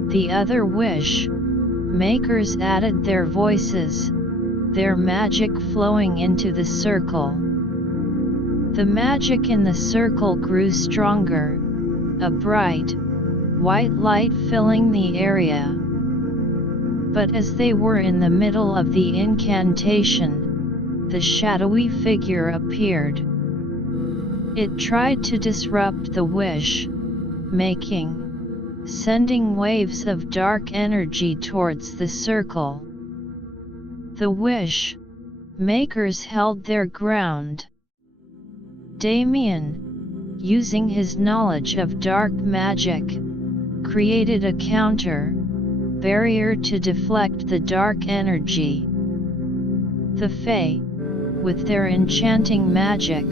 the other wish makers added their voices, their magic flowing into the circle. The magic in the circle grew stronger, a bright, white light filling the area. But as they were in the middle of the incantation, the shadowy figure appeared. It tried to disrupt the wish, sending waves of dark energy towards the circle. The wish makers held their ground. Damien, using his knowledge of dark magic, created a barrier to deflect the dark energy. The Fae, with their enchanting magic,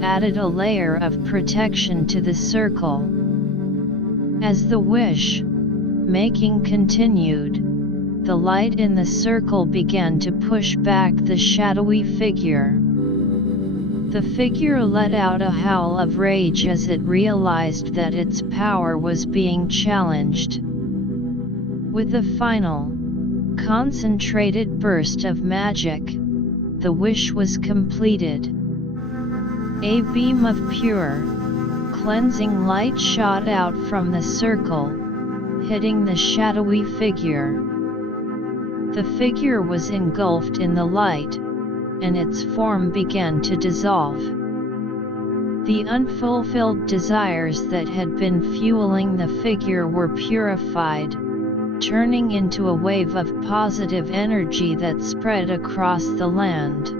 added a layer of protection to the circle. As the wish-making continued, the light in the circle began to push back the shadowy figure. The figure let out a howl of rage as it realized that its power was being challenged. With a final, concentrated burst of magic, the wish was completed. A beam of pure, cleansing light shot out from the circle, hitting the shadowy figure. The figure was engulfed in the light, and its form began to dissolve. The unfulfilled desires that had been fueling the figure were purified, turning into a wave of positive energy that spread across the land.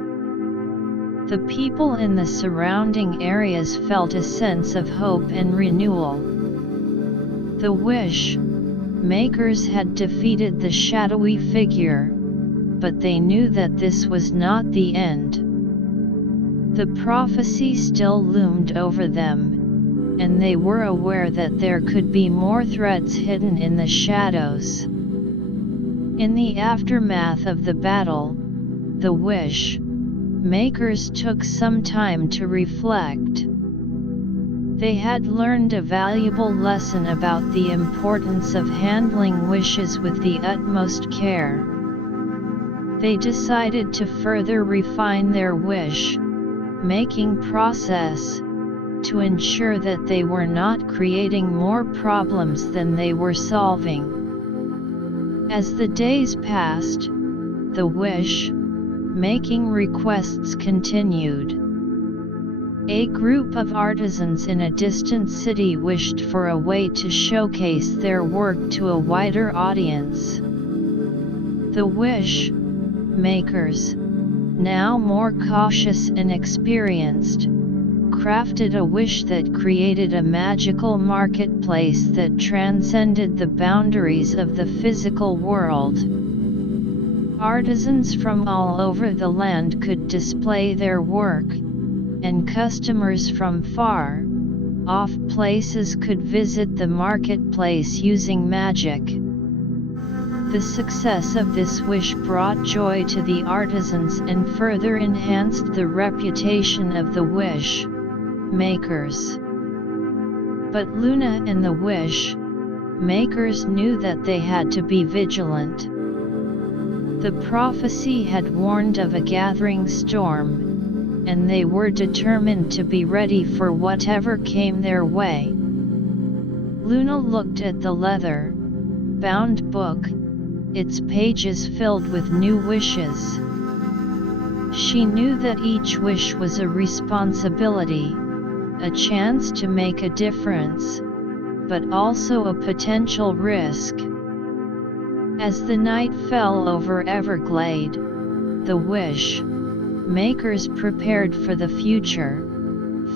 The people in the surrounding areas felt a sense of hope and renewal. The wish makers had defeated the shadowy figure, but they knew that this was not the end. The prophecy still loomed over them, and they were aware that there could be more threats hidden in the shadows. In the aftermath of the battle, the wish makers took some time to reflect. They had learned a valuable lesson about the importance of handling wishes with the utmost care. They decided to further refine their wish-making process, to ensure that they were not creating more problems than they were solving. As the days passed, the wish-making requests continued. A group of artisans in a distant city wished for a way to showcase their work to a wider audience. The wish makers, now more cautious and experienced, crafted a wish that created a magical marketplace that transcended the boundaries of the physical world. Artisans from all over the land could display their work, and customers from far-off places could visit the marketplace using magic. The success of this wish brought joy to the artisans and further enhanced the reputation of the wish makers. But Luna and the wish makers knew that they had to be vigilant. The prophecy had warned of a gathering storm, and they were determined to be ready for whatever came their way. Luna looked at the leather-bound book, its pages filled with new wishes. She knew that each wish was a responsibility, a chance to make a difference, but also a potential risk. As the night fell over Everglade, the wish makers prepared for the future,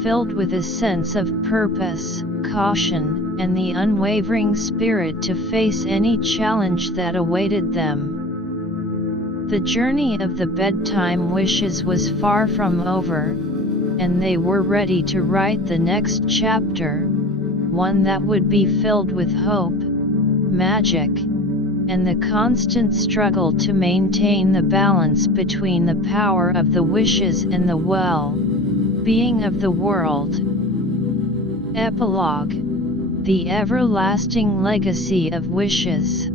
filled with a sense of purpose, caution, and the unwavering spirit to face any challenge that awaited them. The journey of the bedtime wishes was far from over, and they were ready to write the next chapter, one that would be filled with hope, magic, and the constant struggle to maintain the balance between the power of the wishes and the well-being of the world. Epilogue: The everlasting legacy of wishes.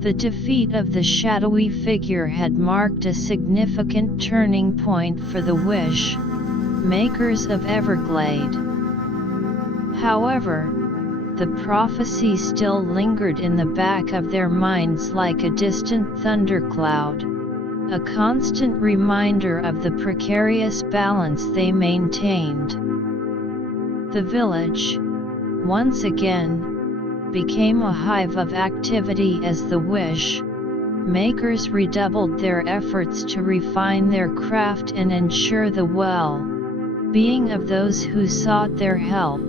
The defeat of the shadowy figure had marked a significant turning point for the wish makers of Everglade. However, the prophecy still lingered in the back of their minds like a distant thundercloud, a constant reminder of the precarious balance they maintained. The village, once again, became a hive of activity as the wish makers redoubled their efforts to refine their craft and ensure the well-being of those who sought their help.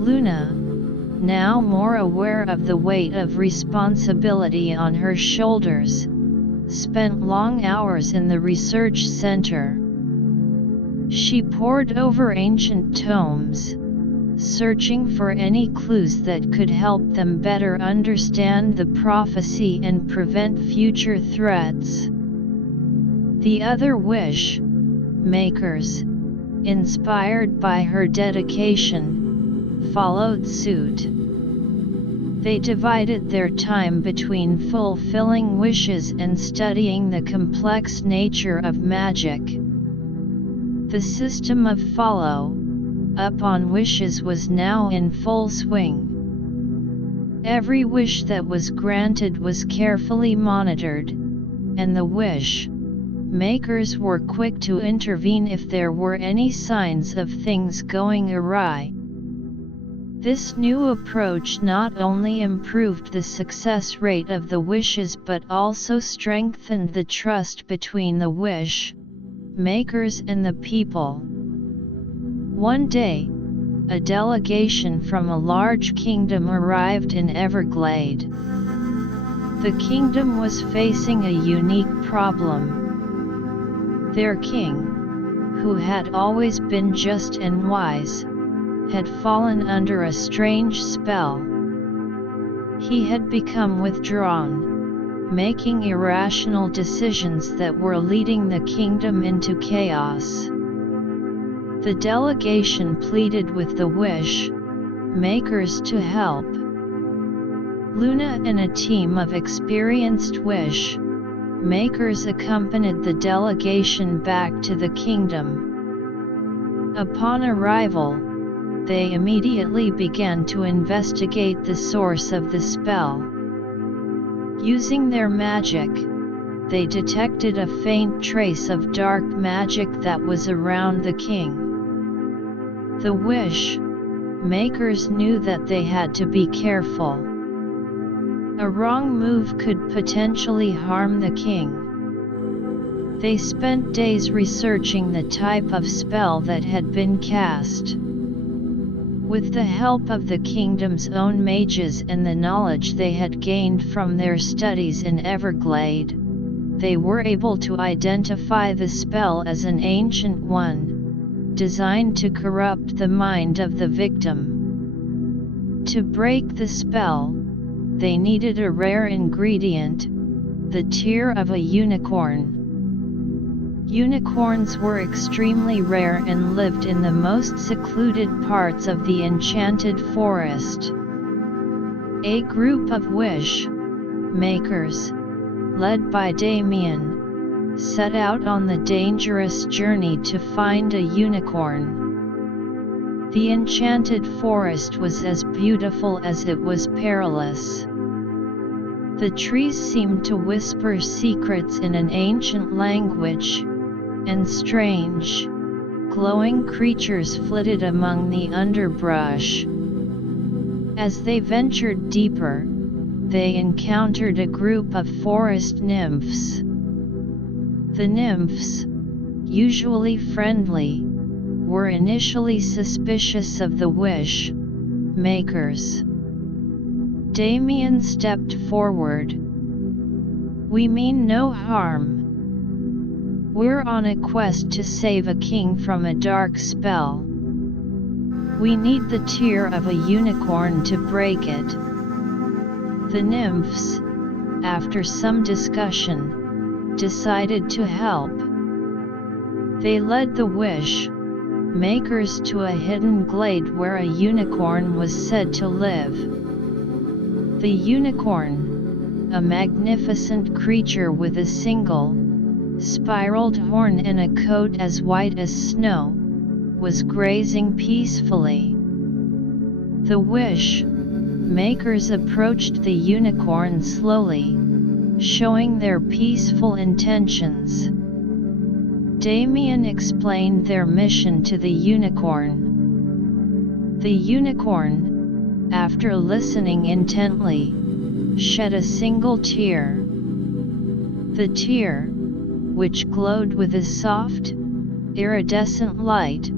Luna, now more aware of the weight of responsibility on her shoulders, spent long hours in the research center. She pored over ancient tomes, searching for any clues that could help them better understand the prophecy and prevent future threats. The other wish makers, inspired by her dedication, followed suit. They divided their time between fulfilling wishes and studying the complex nature of magic. The system of follow-up on wishes was now in full swing. Every wish that was granted was carefully monitored, and the wish makers were quick to intervene if there were any signs of things going awry. This new approach not only improved the success rate of the wishes but also strengthened the trust between the wish makers and the people. One day, a delegation from a large kingdom arrived in Everglade. The kingdom was facing a unique problem. Their king, who had always been just and wise, had fallen under a strange spell. He had become withdrawn, making irrational decisions that were leading the kingdom into chaos. The delegation pleaded with the wish makers to help. Luna and a team of experienced wish makers accompanied the delegation back to the kingdom. Upon arrival, they immediately began to investigate the source of the spell. Using their magic, they detected a faint trace of dark magic that was around the king. The wish makers knew that they had to be careful. A wrong move could potentially harm the king. They spent days researching the type of spell that had been cast. With the help of the kingdom's own mages and the knowledge they had gained from their studies in Everglade, they were able to identify the spell as an ancient one, designed to corrupt the mind of the victim. To break the spell, they needed a rare ingredient, the tear of a unicorn. Unicorns were extremely rare and lived in the most secluded parts of the enchanted forest. A group of wish makers, led by Damien, set out on the dangerous journey to find a unicorn. The enchanted forest was as beautiful as it was perilous. The trees seemed to whisper secrets in an ancient language, and strange, glowing creatures flitted among the underbrush. As they ventured deeper, they encountered a group of forest nymphs. The nymphs, usually friendly, were initially suspicious of the wish makers. Damien stepped forward. "We mean no harm. We're on a quest to save a king from a dark spell. We need the tear of a unicorn to break it." The nymphs, after some discussion, decided to help. They led the wish-makers to a hidden glade where a unicorn was said to live. The unicorn, a magnificent creature with a single, spiraled horn and a coat as white as snow, was grazing peacefully. The wish-makers approached the unicorn slowly, showing their peaceful intentions. Damien explained their mission to the unicorn. The unicorn, after listening intently, shed a single tear. The tear, which glowed with a soft, iridescent light,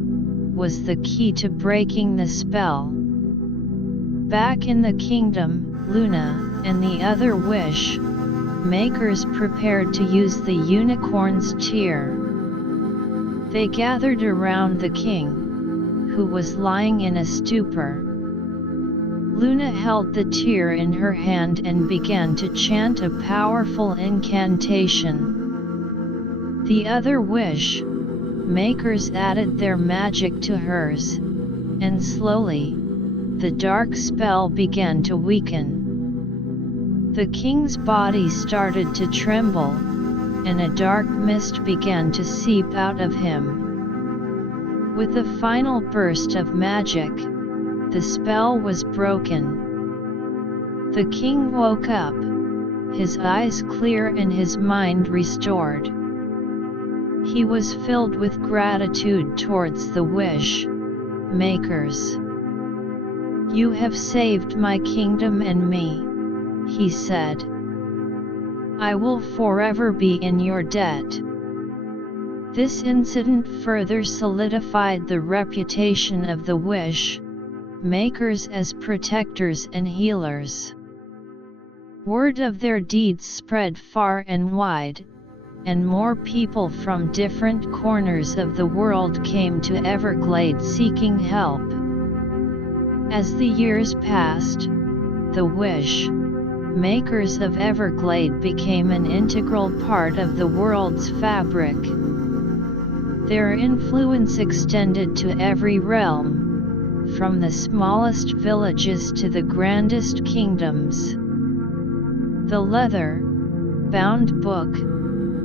was the key to breaking the spell. Back in the kingdom, Luna and the other wish-makers prepared to use the unicorn's tear. They gathered around the king, who was lying in a stupor. Luna held the tear in her hand and began to chant a powerful incantation. The other wish-makers added their magic to hers, and slowly, the dark spell began to weaken. The king's body started to tremble, and a dark mist began to seep out of him. With a final burst of magic, the spell was broken. The king woke up, his eyes clear and his mind restored. He was filled with gratitude towards the wish-makers. "You have saved my kingdom and me," he said. "I will forever be in your debt." This incident further solidified the reputation of the wish-makers as protectors and healers. Word of their deeds spread far and wide, and more people from different corners of the world came to Everglade seeking help. As the years passed, the wish-makers of Everglade became an integral part of the world's fabric. Their influence extended to every realm, from the smallest villages to the grandest kingdoms. The leather-bound book,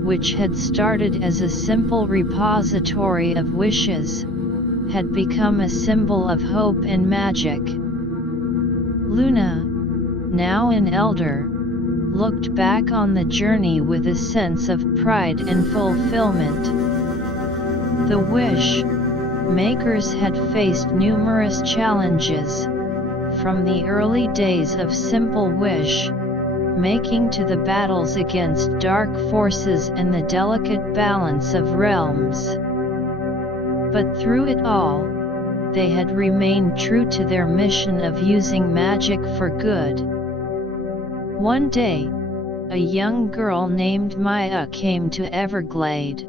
which had started as a simple repository of wishes, had become a symbol of hope and magic. Luna, now an elder, looked back on the journey with a sense of pride and fulfillment. The wish-makers had faced numerous challenges, from the early days of simple wish-making to the battles against dark forces and the delicate balance of realms. But through it all, they had remained true to their mission of using magic for good. One day, a young girl named Maya came to Everglade.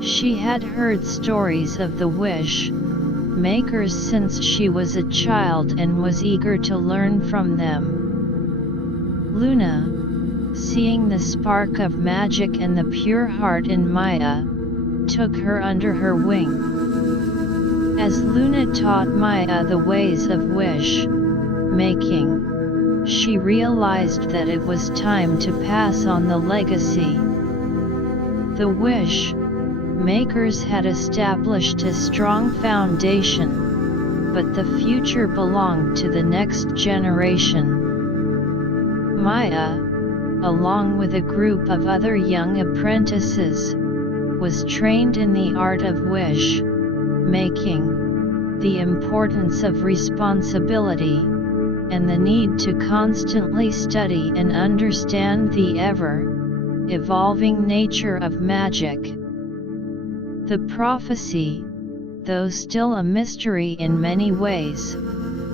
She had heard stories of the wish-makers since she was a child and was eager to learn from them. Luna, seeing the spark of magic and the pure heart in Maya, took her under her wing. As Luna taught Maya the ways of wish-making, she realized that it was time to pass on the legacy. The wish-makers had established a strong foundation, but the future belonged to the next generation. Maya, along with a group of other young apprentices, was trained in the art of wish-making, the importance of responsibility, and the need to constantly study and understand the ever-evolving nature of magic. The prophecy, though still a mystery in many ways,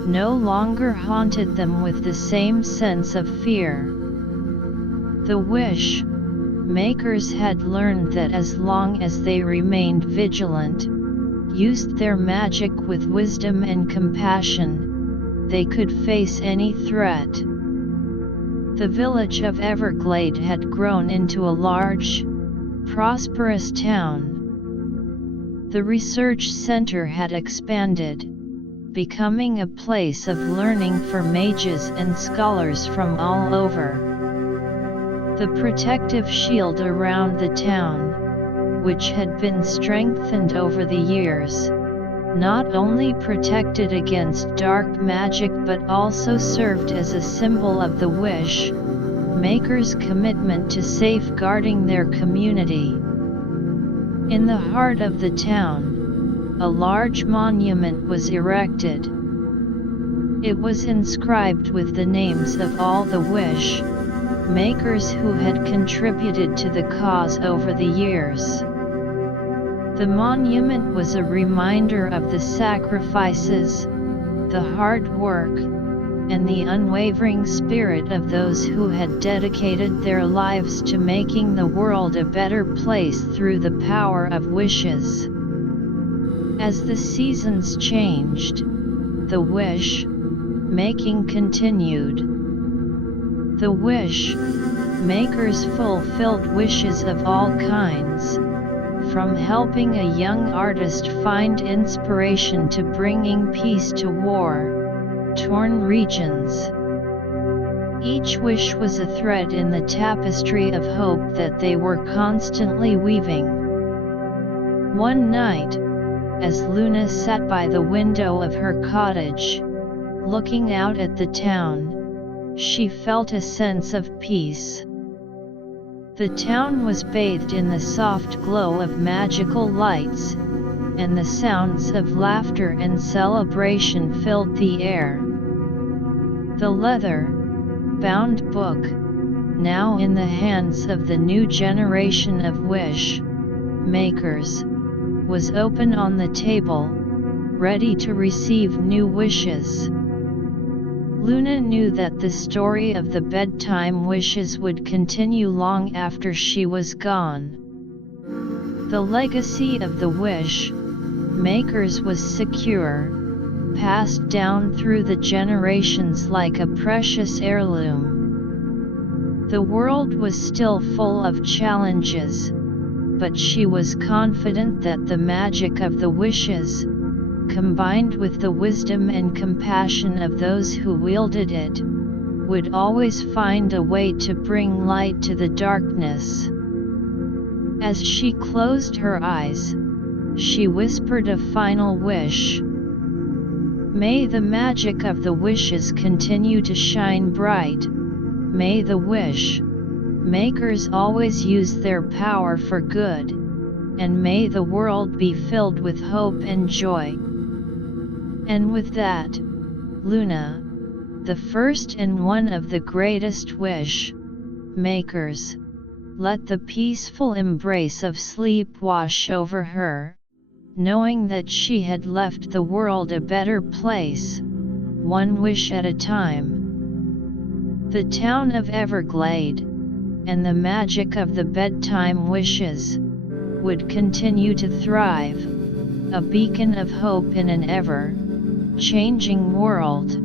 no longer haunted them with the same sense of fear. The wish-makers had learned that as long as they remained vigilant, used their magic with wisdom and compassion, they could face any threat. The village of Everglade had grown into a large, prosperous town. The research center had expanded, becoming a place of learning for mages and scholars from all over. The protective shield around the town, which had been strengthened over the years, not only protected against dark magic but also served as a symbol of the wish makers' commitment to safeguarding their community. In the heart of the town, a large monument was erected. It was inscribed with the names of all the wish makers who had contributed to the cause over the years. The monument was a reminder of the sacrifices, the hard work, and the unwavering spirit of those who had dedicated their lives to making the world a better place through the power of wishes. As the seasons changed, the wish-making continued. The wish-makers fulfilled wishes of all kinds, from helping a young artist find inspiration to bringing peace to war-torn regions. Each wish was a thread in the tapestry of hope that they were constantly weaving. One night, as Luna sat by the window of her cottage, looking out at the town, she felt a sense of peace. The town was bathed in the soft glow of magical lights, and the sounds of laughter and celebration filled the air. The leather-bound book, now in the hands of the new generation of wish-makers, was open on the table, ready to receive new wishes. Luna knew that the story of the bedtime wishes would continue long after she was gone. The legacy of the wish makers was secure, passed down through the generations like a precious heirloom. The world was still full of challenges, but she was confident that the magic of the wishes, combined with the wisdom and compassion of those who wielded it, would always find a way to bring light to the darkness. As she closed her eyes, she whispered a final wish. May the magic of the wishes continue to shine bright. May the wish makers always use their power for good, and may the world be filled with hope and joy. And with that, Luna, the first and one of the greatest wish-makers, let the peaceful embrace of sleep wash over her, knowing that she had left the world a better place, one wish at a time. The town of Everglade, and the magic of the bedtime wishes, would continue to thrive, a beacon of hope in an ever-changing world.